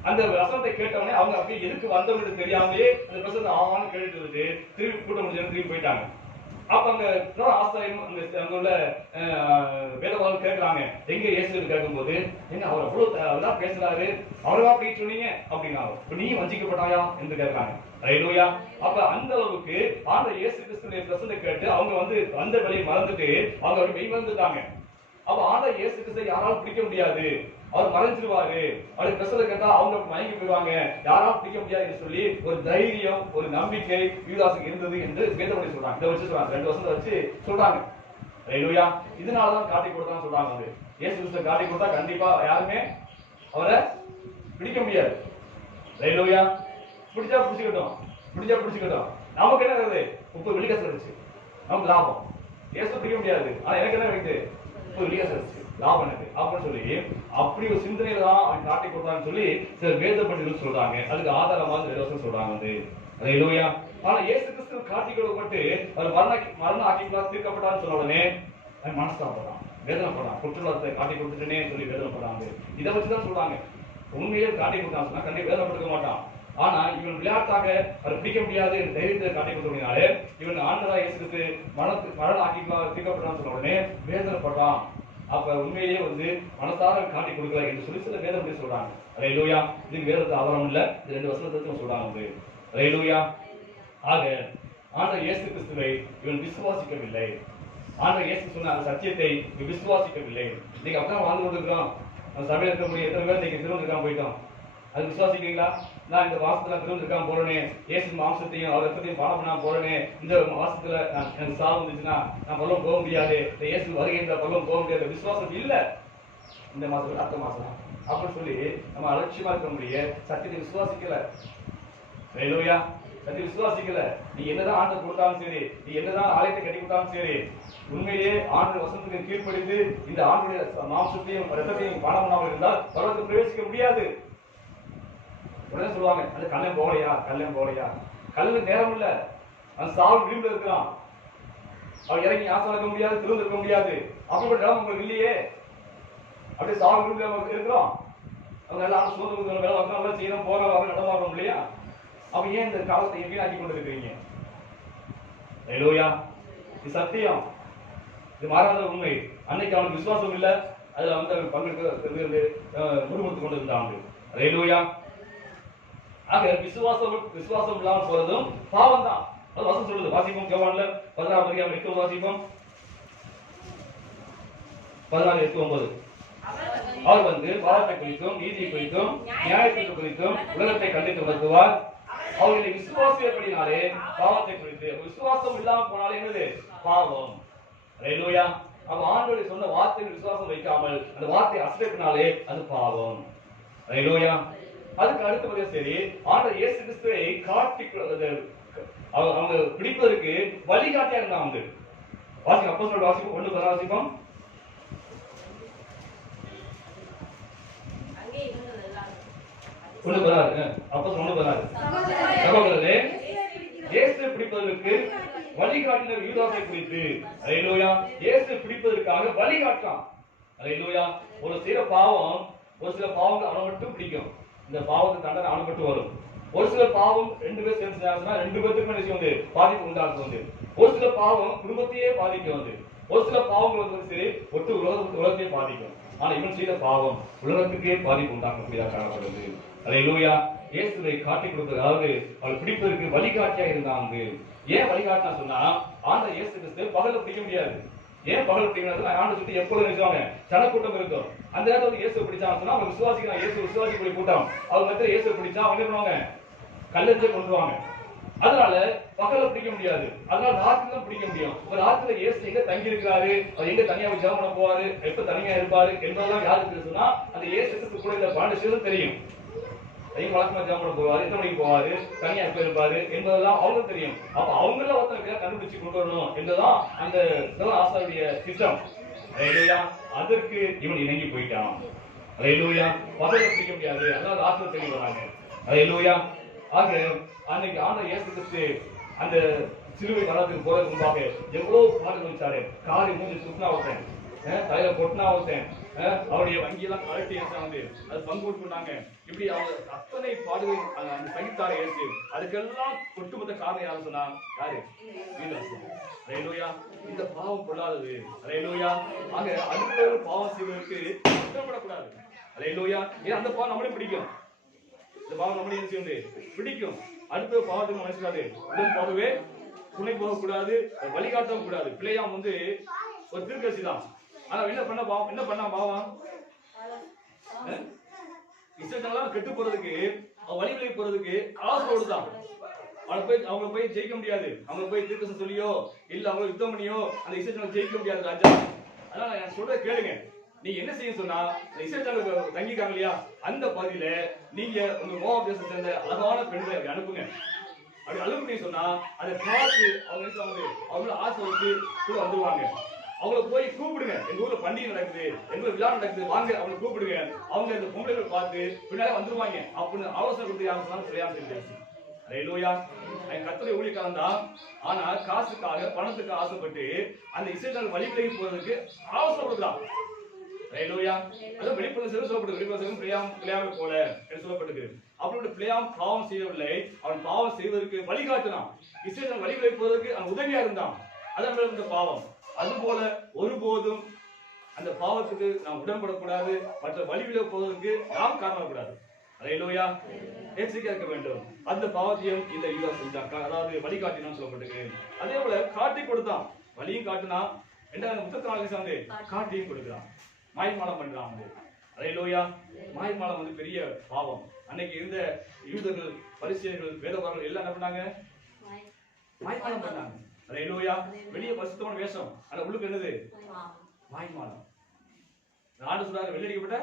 அந்த வசனத்தை கேட்டவனே அவங்க அப்படியே எதுக்கு வந்தவங்களுக்கு தெரியாமலே அந்த பிரசங்கத்தை ஆவான்னு கேட்டு திரும்பி கூட்டம் முடிஞ்சு திரும்பி போயிட்டாங்க. அப்ப அங்க ஆசிரியம் அங்க உள்ள வேதவாதம் கேட்கிறாங்க, எங்க இயேசு கேட்கும்போது என்ன அவர் அவ்வளவு பேசுறாரு, அவரா போய் சொன்னீங்க அப்படின்னா நீ வஞ்சிக்கப்பட்டாயா என்று கேட்கிறாங்க. அல்லேலூயா. அப்ப அந்த அளவுக்கு ஆண்டவர் இயேசு கிறிஸ்துவின் பிரசங்கத்தை கேட்டு அவங்க அந்த வழியை மறந்துட்டு அவங்க அப்படி மெய் வந்துட்டாங்க. அப்ப ஆண்டவர் இயேசு கிறிஸ்துவை யாராலும் பிடிக்க முடியாது, அவர் மறைஞ்சிருவாரு, அவரு பிரசவத்தை கேட்டா அவங்க மயங்கி போயிடுவாங்க, யாராலும் பிடிக்க முடியாது என்று சொல்லி ஒரு தைரியம், ஒரு நம்பிக்கை யூதாஸுக்கு இருந்தது என்று வேதப்படி சொல்றாங்க. இதை வச்சு சொல்றாங்க, 2 வருஷத்தை வச்சு சொல்றாங்க. அல்லேலூயா. இதனாலதான் காட்டி கொடுத்தான்னு சொல்றாங்க. இயேசு கிறிஸ்துவை காட்டி கொடுத்தா கண்டிப்பா யாருமே அவரை பிடிக்க முடியாது. அல்லேலூயா. பிடிச்சா பிடிச்சுக்கிட்டோம். நமக்கு என்ன இருக்குது? 30 வெள்ளிக்காசு இருந்துச்சு, நமக்கு லாபம். இயேசு பிடிக்க முடியாது, ஆனா எனக்கு என்ன இருக்குது? 30 வெள்ளிக்காசு இருந்துச்சு. லாபம் எனக்கு அப்படின்னு சொல்லி அப்படி ஒரு சிந்தனையில தான் அவன் காட்டி கொடுத்தான்னு சொல்லி சில வேத பண்டிதர்கள் சொல்றாங்க. அதுக்கு ஆதாரமாக வேதவசனம் சொல்றாங்க வந்து. அல்லேலூயா. ஆனா இயேசு கிறிஸ்து காட்டி கொடுக்கப்பட்டு அவர் மரண ஆக்கிகளால் தீர்க்கப்பட்டான்னு சொன்ன உடனே அவன் மனஸ்தாபப்படுறான், வேதனைப்படுறான். குற்றவாளத்தை காட்டி கொடுத்துட்டேனே சொல்லி வேதனைப்படுறாங்க. இதை வச்சுதான் சொல்றாங்க. உண்மையே காட்டி கொடுத்தான்னு சொன்னா கண்டிப்பா வேதனைப்படுத்த மாட்டான். ஆனா இவன் விளையாட்டாக அதை பிடிக்க முடியாது என்ற தைரியத்தை காட்டி கொடுத்தோம்னாலே இவன் ஆண்டவராக இயேசுக்கு மரண ஆக்கிகளால் தீர்க்கப்பட்டான்னு சொன்ன உடனே வேதனைப்படுறான். அப்ப உண்மையிலேயே வந்து மனசார காட்டி கொடுக்கல என்று சொல்லி சில வேதம் பற்றி சொல்றாங்க. அல்லேலூயா. இதுக்கு வேதத்தை ஆதாரம் இல்ல, இது 2 வசனத்தையும் சொல்றாங்க. அல்லேலூயா. ஆக ஆண்டவர் இயேசு கிறிஸ்துவை இவன் விசுவாசிக்கவில்லை. ஆண்டவர் இயேசு சொன்ன அந்த சத்தியத்தை இவன் விசுவாசிக்கவில்லை. இன்னைக்கு அப்படிதான் வாழ்ந்து கொண்டிருக்கிறோம். நம்ம சபையில் இருக்கக்கூடிய எத்தனை பேர் இன்னைக்கு திருவந்திருக்காம போயிட்டோம். அது விசுவாசிக்கிறீங்களா? நான் இந்த மாசத்துல திருவந்திருக்காம போறேனே, இயேசு மாம்சத்தையும் அவர் ரத்தத்தையும் பானம் பண்ணாம போறேனே, இந்த மாசத்துல எனக்கு சாவு வந்துச்சுன்னா நான் பரலோகம் போக முடியாது, இந்த இயேசு வருகின்ற பரலோகம் போக முடியாது. விசுவாசம் இல்ல. இந்த மாசத்துல அடுத்த மாசம் அப்படின்னு சொல்லி நம்ம அலட்சியமா இருக்க முடியும். சத்தியத்தை விசுவாசிக்கல. அல்லேலூயா. சத்தியம் விசுவாசிக்கல. நீ என்னதான் ஆண்டவர் கொடுத்தாலும் சரி, நீ என்னதான் ஆலயத்தை கட்டி கொடுத்தாலும் சரி, உண்மையிலே ஆண்டவர் வசனத்துக்கு கீழ்ப்படிந்து இந்த ஆண்டுடைய மாம்சத்தையும் ரத்தத்தையும் பானம் பண்ணாமல் இருந்தால் பரலோகத்தில் பிரவேசிக்க முடியாது. உடனே சொல்லுவாங்க, அது கல்யாணம் போகலையா, கல்யாணம் போகலையா. கல்யாணம் நேரம் இல்ல, அந்த சாவு விளிம்புல இருக்கிறான். அவன் இறங்கி ஆசை இருக்க முடியாது, திரும்ப இருக்க முடியாது. அப்படிப்பட்ட இடம் உங்களுக்கு இல்லையே. அப்படியே சாவு விளிம்புல இருக்கிறோம். அவங்க எல்லாம் சுதந்திர வேலை பார்க்கணும், செய்யணும், போற வர நடமாடுறோம் இல்லையா? அப்ப ஏன் இந்த காலத்தை வீணாக்கி கொண்டு இருக்கிறீங்க? அல்லேலூயா. இது சத்தியம், இது மாறாத உண்மை. அன்னைக்கு அவனுக்கு விசுவாசம் இல்ல, அதுல வந்து பங்கெடுத்து முறுமுறுத்து கொண்டு இருந்தாங்க. அல்லேலூயா. ஆக விசுவாசம் இல்லாமல் போறதும் பாவம் தான். அது வசனம் சொல்லுது. வாசிப்போம். யோவான்ல 16 வாசிப்போம். 16:8-9. அவர் வந்து பாவத்தை குறித்தும் நீதியை குறித்தும் நியாயத்தை குறித்தும் உலகத்தை கண்டித்து வருத்துவார். அவர்களை விசுவாசியபடினாலே பாவத்தை குறித்து. விசுவாசம் இல்லாம போனாலே என்னது? பாவம். அல்லேலூயா. அவ ஆண்டவருடைய சொன்ன வார்த்தையில் விசுவாசம் வைக்காமல் அந்த வார்த்தையை அசைப்பினாலே அது பாவம். அல்லேலூயா. அதுக்கு அடுத்தபடியா சரி, ஆண்டவர் இயேசு கிறிஸ்துவை காட்டி அவங்க பிடிப்பதற்கு வழிகாட்டியா இருந்தாங்க. வாசிக்கும். அப்போஸ்தலர் வாசிப்போம். 1 வாசிப்போம். சகோதரர்களே, இயேசு பிடிப்பதற்கு வழிகாட்டினர் யூதாசை குறித்து. அல்லேலூயா. இயேசு பிடிப்பதற்காக வழிகாட்டான். அல்லேலூயா. ஒரு சில பாவங்கள் அவனை மட்டும் பிடிக்கும். இந்த பாவத்துக்கு தண்டனை அவனை மட்டும் வரும். ஒரு சில பாவம் 2 பேர் சேர்ந்து 2 பேருக்கும் வந்து பாதிப்பு உண்டாக்கும் வந்து. ஒரு சில பாவம் குடும்பத்தையே பாதிக்கும் வந்து. ஒரு சில பாவங்கள் வந்து சரி ஒட்டு உலகத்தையே பாதிக்கும். ஆனா இவன் செய்த பாவம் உலகத்துக்கே பாதிப்பு உண்டாக்கக்கூடியதாக காணப்படுது. அல்லேலூயா. இயேசுவை காட்டி கொடுப்பது, அதாவது அவள் பிடிப்பதற்கு வழிகாட்டியா இருந்தாங்க. ஏன் வழிகாட்டினா சொன்னா, ஆண்டவர் இயேசு கிறிஸ்து பகல பிடிக்க முடியாது. ஏன் பகல் பிடிக்கிறது? ஆண்டு சுத்தி எப்பொழுது நினைச்சுவாங்க ஜனக்கூட்டம் இருக்கும். அந்த நேரத்தில் இயேசு பிடிச்சான்னு சொன்னா அவங்க விசுவாசிக்கிறான். இயேசு விசுவாசிக்கூடிய கூட்டம். அவங்க மத்தியில இயேசு பிடிச்சா அவங்க என்ன பண்ணுவாங்க? கல்லெறிஞ்சே கொண்டுருவாங்க. அதனால பகல பிடிக்க முடியாது. அதனால ராத்திரி தான் பிடிக்க முடியும். ஒரு ராத்திரில இயேசு எங்க தங்கி இருக்கிறாரு, அவர் எங்க தனியா ஜெபம் பண்ண போவாரு, எப்ப தனியா இருப்பாரு என்பதெல்லாம் யாருக்கு சொன்னா அந்த இயேசு கிறிஸ்து கூட இந்த 12 சீடர்களுக்கு தெரியும். ஐயோ வழக்கமா ஜெபம் பண்ண போவாரு, எத்தனை மணிக்கு போவாரு, தனியா எப்ப இருப்பாரு என்பதெல்லாம் அவங்களுக்கு தெரியும். அப்ப அவங்கள ஒருத்தர் கண்டுபிடிச்சு கொண்டு வரணும் என்பதுதான் அந்த ஆசாரிய திட்டம். அல்லேலூயா. அதற்கு இவன் இணங்கி போயிட்டான். அல்லேலூயா. பகல பிடிக்க முடியாது, அதனால ராத்திரி தெரிய வராங்க. அல்லேலூயா. ஆக அன்னைக்கு ஆண்டவர் இயேசு கிறிஸ்து அந்த சிலுவை மரணத்துக்கு போறதுக்கு முன்பாக எவ்வளவு பாடுகள் வச்சாரு. காரி மூஞ்சி சுத்தினா ஒருத்தன், தலையில பொட்டினா ஒருத்தன், அவருடைய வங்கியெல்லாம் கழட்டி வந்து அது பங்கு கொடுத்துருந்தாங்க. இப்படி அவங்க அத்தனை பாடுகள் அந்த சகித்தார இயேசு. அதுக்கெல்லாம் ஒட்டுமொத்த காரணம் யாரு சொன்னா? யாரு? அல்லேலூயா. இந்த பாவம் கொள்ளாதது. அல்லேலூயா. ஆக அடுத்த ஒரு பாவம் செய்வதற்கு கஷ்டப்படக்கூடாது. அல்லேலூயா. ஏன் அந்த பாவம் நம்மளே பிடிக்கும். இந்த பாவம் நம்மளே என்ன செய்யும்? பிடிக்கும். அடுத்த பாவத்துக்கு மனசுக்காது உடன் போகவே துணை போகக்கூடாது, வழிகாட்டவும் கூடாது. பிள்ளையாம் வந்து ஒரு திருக்கசி தான். ஆனா என்ன பண்ணா பாவம் இஷ்டத்தெல்லாம் கெட்டு போறதுக்கு, வழிவிலை போறதுக்கு ஆசையோடு தான். அவங்க போய் ஜெயிக்க முடியாது. அவங்க போய் திருக்கசம் சொல்லியோ இல்ல அவங்க யுத்தம் பண்ணியோ அந்த இஷ்டத்தை ஜெயிக்க முடியாது ராஜா. அதனால நான் சொல்றத கேளுங்க. நீ என்ன செய்ய சொன்னா, இஸ்ரவேல் தங்கிக்காங்க இல்லையா, அந்த பகுதியில நீங்க உங்க மோவாப் தேசத்தை சேர்ந்த அழகான பெண்களை அனுப்புங்க. அப்படி அனுப்புனீங்க சொன்னா அதை பார்த்து அவங்க அவங்கள ஆசை வச்சு கூட வந்துருவாங்க. அவங்கள போய் கூப்பிடுங்க. எங்க ஊர்ல பண்டிகை நடக்குது, எங்க ஊர்ல விழா நடக்குது, வாங்க அவங்களை கூப்பிடுங்க. அவங்க இந்த பொம்பளைகளை பார்த்து பின்னாலே வந்துருவாங்க அப்படின்னு ஆலோசனை கொடுத்து யாரும் சொன்னாலும் சரியா தெரியாது. ஹல்லேலூயா. கர்த்தருடைய ஊழியக்காரன் தான். ஆனா காசுக்காக பணத்துக்கு ஆசைப்பட்டு அந்த இஸ்ரவேல் வழிவிலகி போறதுக்கு ஆலோசனை கொடுக்குறான். ஹல்லேலூயா. அது வெளிப்படுத்தல் சொல்லப்பட்டது. வெளிப்படுத்தல் பிலேயாமை போல என்று சொல்லப்பட்டது. அப்படிப்பட்ட பிலேயாம் பாவம் செய்யவில்லை, அவன் பாவம் செய்வதற்கு வழிகாட்டினான். இஸ்ரவேல் வழிவிலகி போவதற்கு அவன் உதவியா இருந்தான். அதான் இந்த பாவம். அதுபோல ஒருபோதும் அந்த பாவத்துக்கு நாம் உடன்படக்கூடாது, மற்ற வழிவிலகி போவதற்கு நாம் காரணப்படாது. ஹல்லேலூயா. எச்சரிக்கையா இருக்க வேண்டும். அந்த பாவத்தையும் இந்த யூதாஸ் செஞ்சான். அதாவது வழிகாட்டினான்னு சொல்லப்பட்டிருக்கு. அதே போல காட்டி கொடுத்தான், வழியும் காட்டினா, ரெண்டாவது 34 சார்ந்து காட்டியும் கொடுக்கிறான். மாய்மாலம் பண்றான். ஹல்லேலூயா. மாய்மாலம் வந்து பெரிய பாவம். அன்னைக்கு இருந்த யூதர்கள், பரிசேயர்கள், வேதபாரர்கள் எல்லாம் என்ன பண்ணாங்க? மாய்மாலம் பண்ணாங்க. ஹல்லேலூயா. வெளியே பரிசுத்தமான வேஷம், ஆனா உள்ளுக்கு என்னது? மாய்மாலம். ஆண்டு சொல்றாரு, வெள்ளடிக்கப்பட்ட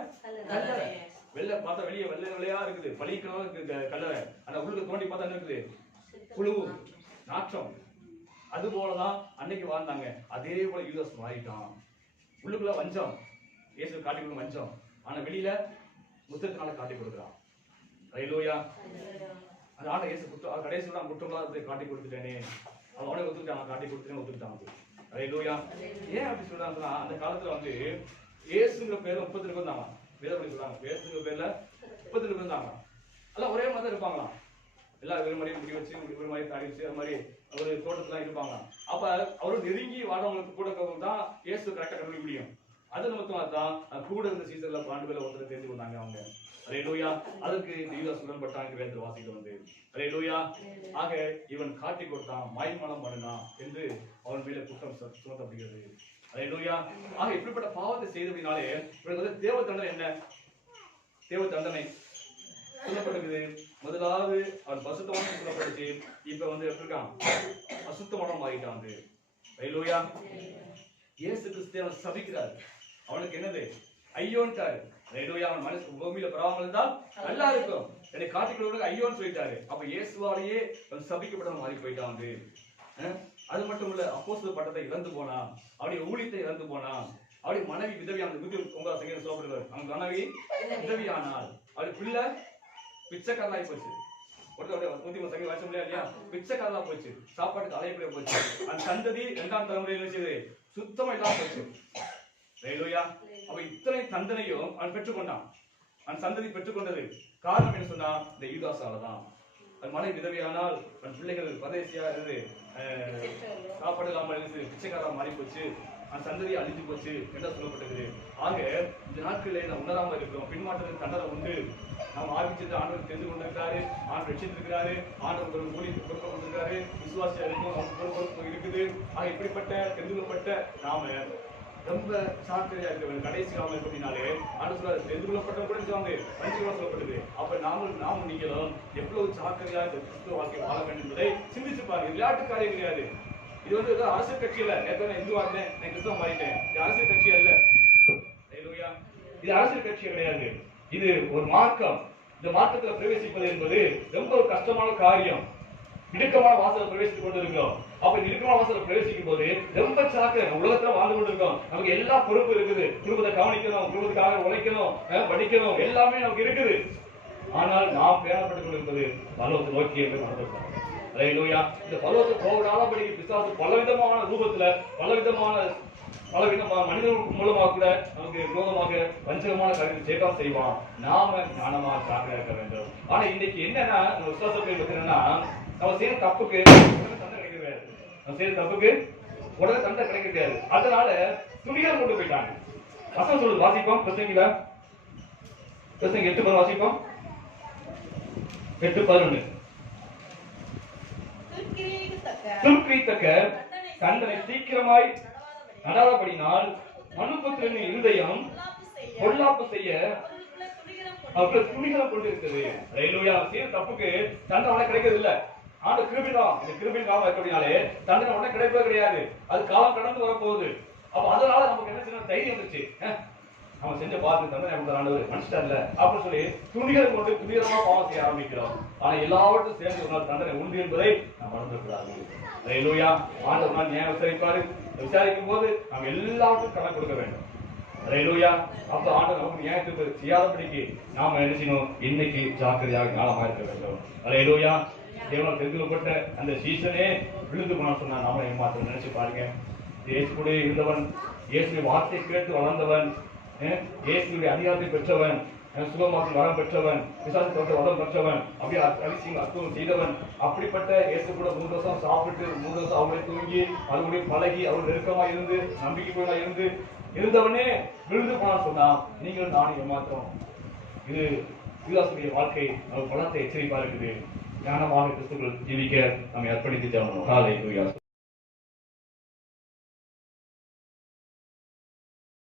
கல்லறை. வெள்ளை பார்த்தா வெளியே வெள்ளை வெள்ளையா இருக்குது, பளிக்கலாம் இருக்குது கல்லறை. ஆனா உள்ளுக்கு தோண்டி பார்த்தா என்ன இருக்குது? புழு, நாற்றம். அது போலதான் அன்னைக்கு வாழ்ந்தாங்க. அதே போல யூதாஸ் மாறிட்டான். உள்ளுக்குள்ள வஞ்சம், இயேசு காட்டி கொடுக்கும் வஞ்சம். ஆனா வெளியில முத்தத்தினால காட்டி கொடுக்குறான். ஹல்லேலூயா. அது ஆனா இயேசு கடைசியில் நான் குற்றமில்லாத காட்டி கொடுத்துட்டேனே, அவனை ஒத்துக்கிட்டான், காட்டி கொடுத்துட்டேன் ஒத்துக்கிட்டான். ஹல்லேலூயா. ஏன் அப்படி சொல்றாங்கன்னா, அந்த காலத்துல வந்து இயேசுங்கிற பேர் 32 பேர் இருந்தாங்க. வேதப்படி சொல்றாங்க, இயேசுங்கிற பேர்ல 32 பேர் இருந்தாங்க. எல்லாம் ஒரே மாதிரி இருப்பாங்களாம். எல்லாம் ஒரு மாதிரி முடி வச்சு, ஒரு மாதிரி தாடி வச்சு, அது மாதிரி ஒரு தோட்டத்துல இருப்பாங்க. அப்ப அவரு நெருங்கி வாடவங்களுக்கு கூட தான் இயேசு கரெக்டா கண்டுபிடிக்க முடியும். அது நிமித்தமா தான் கூட இருந்த சீசன்ல 12 பேர்ல ஒருத்தர் தெரிந்து கொண்டாங்க அவங்க. ஹல்லேலூயா. அதற்கு யூதாஸ் உடன்பட்டான் வேதத்தில் வாசிக்க வந்து. ஹல்லேலூயா. ஆக இவன் காட்டி கொடுத்தான், மாய்மாலம் பண்ணினான் என்று அவன் மேல குற்றம் சுமத்தப்படுகிறது. ஹல்லேலூயா. ஆக இப்படிப்பட்ட பாவத்தை செய்தபடினாலே இவனுக்கு வந்து தேவ தண்டனை என்ன? தேவ தண்டனை சொல்லப்படுகிறது. முதலாவது அவன் பசுத்தமான சொல்லப்படுச்சு. இப்ப வந்து எப்படி இருக்கான்? அசுத்தமான மாறிட்டான். ஹல்லேலூயா. இயேசு கிறிஸ்து அவன் சபிக்கிறார். அவனுக்கு என்னது? ஐயோன்ட்டாரு. ஹல்லேலூயா. அவன் மனசு பூமியில பரவாமல் இருந்தால் நல்லா இருக்கும், என்னை காட்டி கொடுக்க ஐயோன்னு சொல்லிட்டாரு. அப்ப இயேசுவாலேயே அவன் சபிக்கப்பட்டவன் மாறி போயிட்டான். அது மட்டும் இல்ல, அப்போஸ்தலர் பட்டத்தை இழந்து போனான், அவருடைய ஊழியத்தை இழந்து போனான், அவருடைய மனைவி விதவியான 109 சங்கீதம் சொல்லப்படுகிறார். அவன் மனைவி விதவியானாள், அவருடைய பிள்ளை பிச்சைக்காரனாய் போச்சு. ஒருத்தருடைய 103 சங்கீதம் வாசிக்க முடியாது இல்லையா? பிச்சைக்காரனா போச்சு, சாப்பாட்டுக்கு அலையப்படியா போச்சு. அந்த சந்ததி 2ஆம் தலைமுறையில் வச்சது சுத்தமா இல்லாம போச்சு. ஹல்லேலூயா. அவ இத்தனை தண்டனையும் அவன் பெற்றுக்கொண்டான். அவன் சந்ததி பெற்றுக்கொண்டது காரணம் என்ன சொன்னா, இந்த யூதாஸால தான். அவன் மனைவி விதவியானால், அவன் பிள்ளைகள் பரதேசியா இருந்து சாப்பாடு இல்லாமல் இருந்து பிச்சைக்காரா மாறி போச்சு. அந்த சந்ததி அழிஞ்சு போச்சு என்று சொல்லப்பட்டது. ஆக இந்த நாட்களிலே நாம் உணராமல் இருக்கிறோம். பின்மாற்றத்துக்கு தண்டனை உண்டு. நாம் ஆரம்பிச்சது ஆண்டவர் தெரிந்து கொண்டிருக்கிறாரு, ஆண்டவர் ரட்சித்திருக்கிறாரு, ஆண்டவர் ஒரு ஊழியத்துக்கு பொறுப்பு கொண்டிருக்கிறாரு, விசுவாசியா இருக்கும், அவருக்கு பொறுப்பு இருக்குது. ஆக இப்படிப்பட்ட தெரிந்து கொள்ளப்பட்ட நாம ரொம்ப சாக்கிரதையா இருக்க வேண்டும். கடைசி காலம் இருக்கு அப்படின்னாலே ஆண்டு சொல்றாரு, தெரிந்து கொள்ளப்பட்ட கூட சொல்லப்பட்டது. அப்ப நாமும் நீங்களும் எவ்வளவு சாக்கிரதையா இந்த கிறிஸ்துவ வாழ்க்கை வாழ வேண்டும் என்பதை சிந்திச்சு பாருங்க. விளையாட்டு காரியம் கிடையாது. இது வந்து அரசியல் கட்சி இல்ல. நேற்று இந்து வாழ்ந்தேன், நான் கிறிஸ்தவம் மாறிட்டேன். இது அரசியல் கட்சி அல்ல. ஹல்லேலூயா. இது அரசியல் கட்சி கிடையாது. இது ஒரு மார்க்கம். இந்த மார்க்கத்துல பிரவேசிப்பது என்பது ரொம்ப ஒரு கஷ்டமான காரியம். இடுக்கமான வாசலை பிரவேசித்துக் கொண்டிருக்கிறோம். அப்ப இடுக்கமான வாசலை பிரவேசிக்கும் போது ரொம்ப சாக்க உலகத்துல வாழ்ந்து கொண்டிருக்கோம். நமக்கு எல்லா பொறுப்பு இருக்குது. குடும்பத்தை கவனிக்கணும், குடும்பத்துக்காக உழைக்கணும், படிக்கணும், எல்லாமே நமக்கு இருக்குது. ஆனால் நாம் பேணப்பட்டுக் கொண்டிருப்பது பரலோகத்தை நோக்கி என்று மறந்துவிட்டோம். ஹல்லேலூயா. இந்த பரலோகத்தை போகாதபடி பிசாசு பலவிதமான ரூபத்துல பலவிதமான மனிதர்களுக்கு மூலமாக கூட நமக்கு விரோதமாக வஞ்சகமான காரியத்தை சேகம் செய்வான். நாம ஞானமா ஜாக்கிரதையா இருக்க வேண்டும். ஆனா இன்னைக்கு என்னன்னா, நம்ம விசுவாசத்தை என்னன்னா, நம்ம செய்யற தப்புக்கு உடனே தண்டனை கிடைக்கிறது. நம்ம செய்யற தப்புக்கு உடனே தண்டனை கிடைக்கிறது. அதனால துணிகள் கொண்டு போயிட்டாங்க. வசனம் சொல்லுது, வாசிப்போம். பிரசங்கில 8 வாசிப்போம். 8:11. துர்க்கிரித்தக்க தண்டனை சீக்கிரமாய் நடாதபடினால் மனுபுத்திரனின் இருதயம் பொல்லாப்பு செய்ய அவர்கள் துணிகரம் கொண்டிருக்கிறது. ஹல்லேலூயா. செய்யற தப்புக்கு தண்டனை உடனே கிடைக்கிறது இல்ல. ஆண்டு கிருபிதான். இந்த கிருபின் காலம் இருக்கிறதுனாலே தண்டனை உடனே கிடைப்பது கிடையாது. அது காலம் கடந்து வரப்போகுது. அப்ப அதனால நமக்கு என்ன செய்யணும்? தைரியம் வந்துச்சு. நம்ம செஞ்ச பாத்து தண்டனை ஆண்டவர் மனுஷன்ல அப்படின்னு சொல்லி துணிகளை கொண்டு துணிகரமா பாவம் செய்ய ஆரம்பிக்கிறோம். ஆனா எல்லாவற்றும் சேர்ந்து ஒரு நாள் தண்டனை உண்டு என்பதை நாம் மறந்துவிடக்கூடாது. ஹல்லேலூயா. ஆண்டவர் நியாயம் விசாரிப்பாரு. விசாரிக்கும் போது நாம் எல்லாவற்றுக்கும் கணக்கு கொடுக்க வேண்டும். அல்லேலூயா. அப்ப ஆண்டவர் நமக்கு நியாயத்தை செய்யாதபடிக்கு நாம என்ன செய்யணும்? இன்னைக்கு ஜாக்கிரதையாக ஞானமாக இருக்க வேண்டும். அல்லேலூயா. தேவனால் தெரிந்துகொள்ளப்பட்ட அந்த சீசனே விழுந்து போனான்னு சொன்னா நாம ஏமாற்றம் நினைச்சு பாருங்க. இயேசு கூட இருந்தவன், இயேசுடைய வார்த்தை கேட்டு வளர்ந்தவன், இயேசுடைய அதிகாரத்தை பெற்றவன், சுகமாக்கும் வரம் பெற்றவன், பிசாசு வரம் பெற்றவன், அப்படியே அதிசயம் அற்புதம் செய்தவன். அப்படிப்பட்ட இயேசு கூட 3 வருஷம் சாப்பிட்டு 3 வருஷம் அவங்களை தூங்கி அவருடைய பழகி அவர் நெருக்கமா இருந்து நம்பிக்கைக்குள்ளா இருந்தவனே விழுந்து போனா சொன்னா நீங்கள் நானும் ஏமாற்றம். இது யூதாசுடைய வாழ்க்கை அவர் பலத்தை எச்சரிப்பா இருக்குது. ஞானமான கிறிஸ்துக்கள் ஜீவிக்க நம்மை அர்ப்பணித்து தேவணும். ஹல்லேலூயா.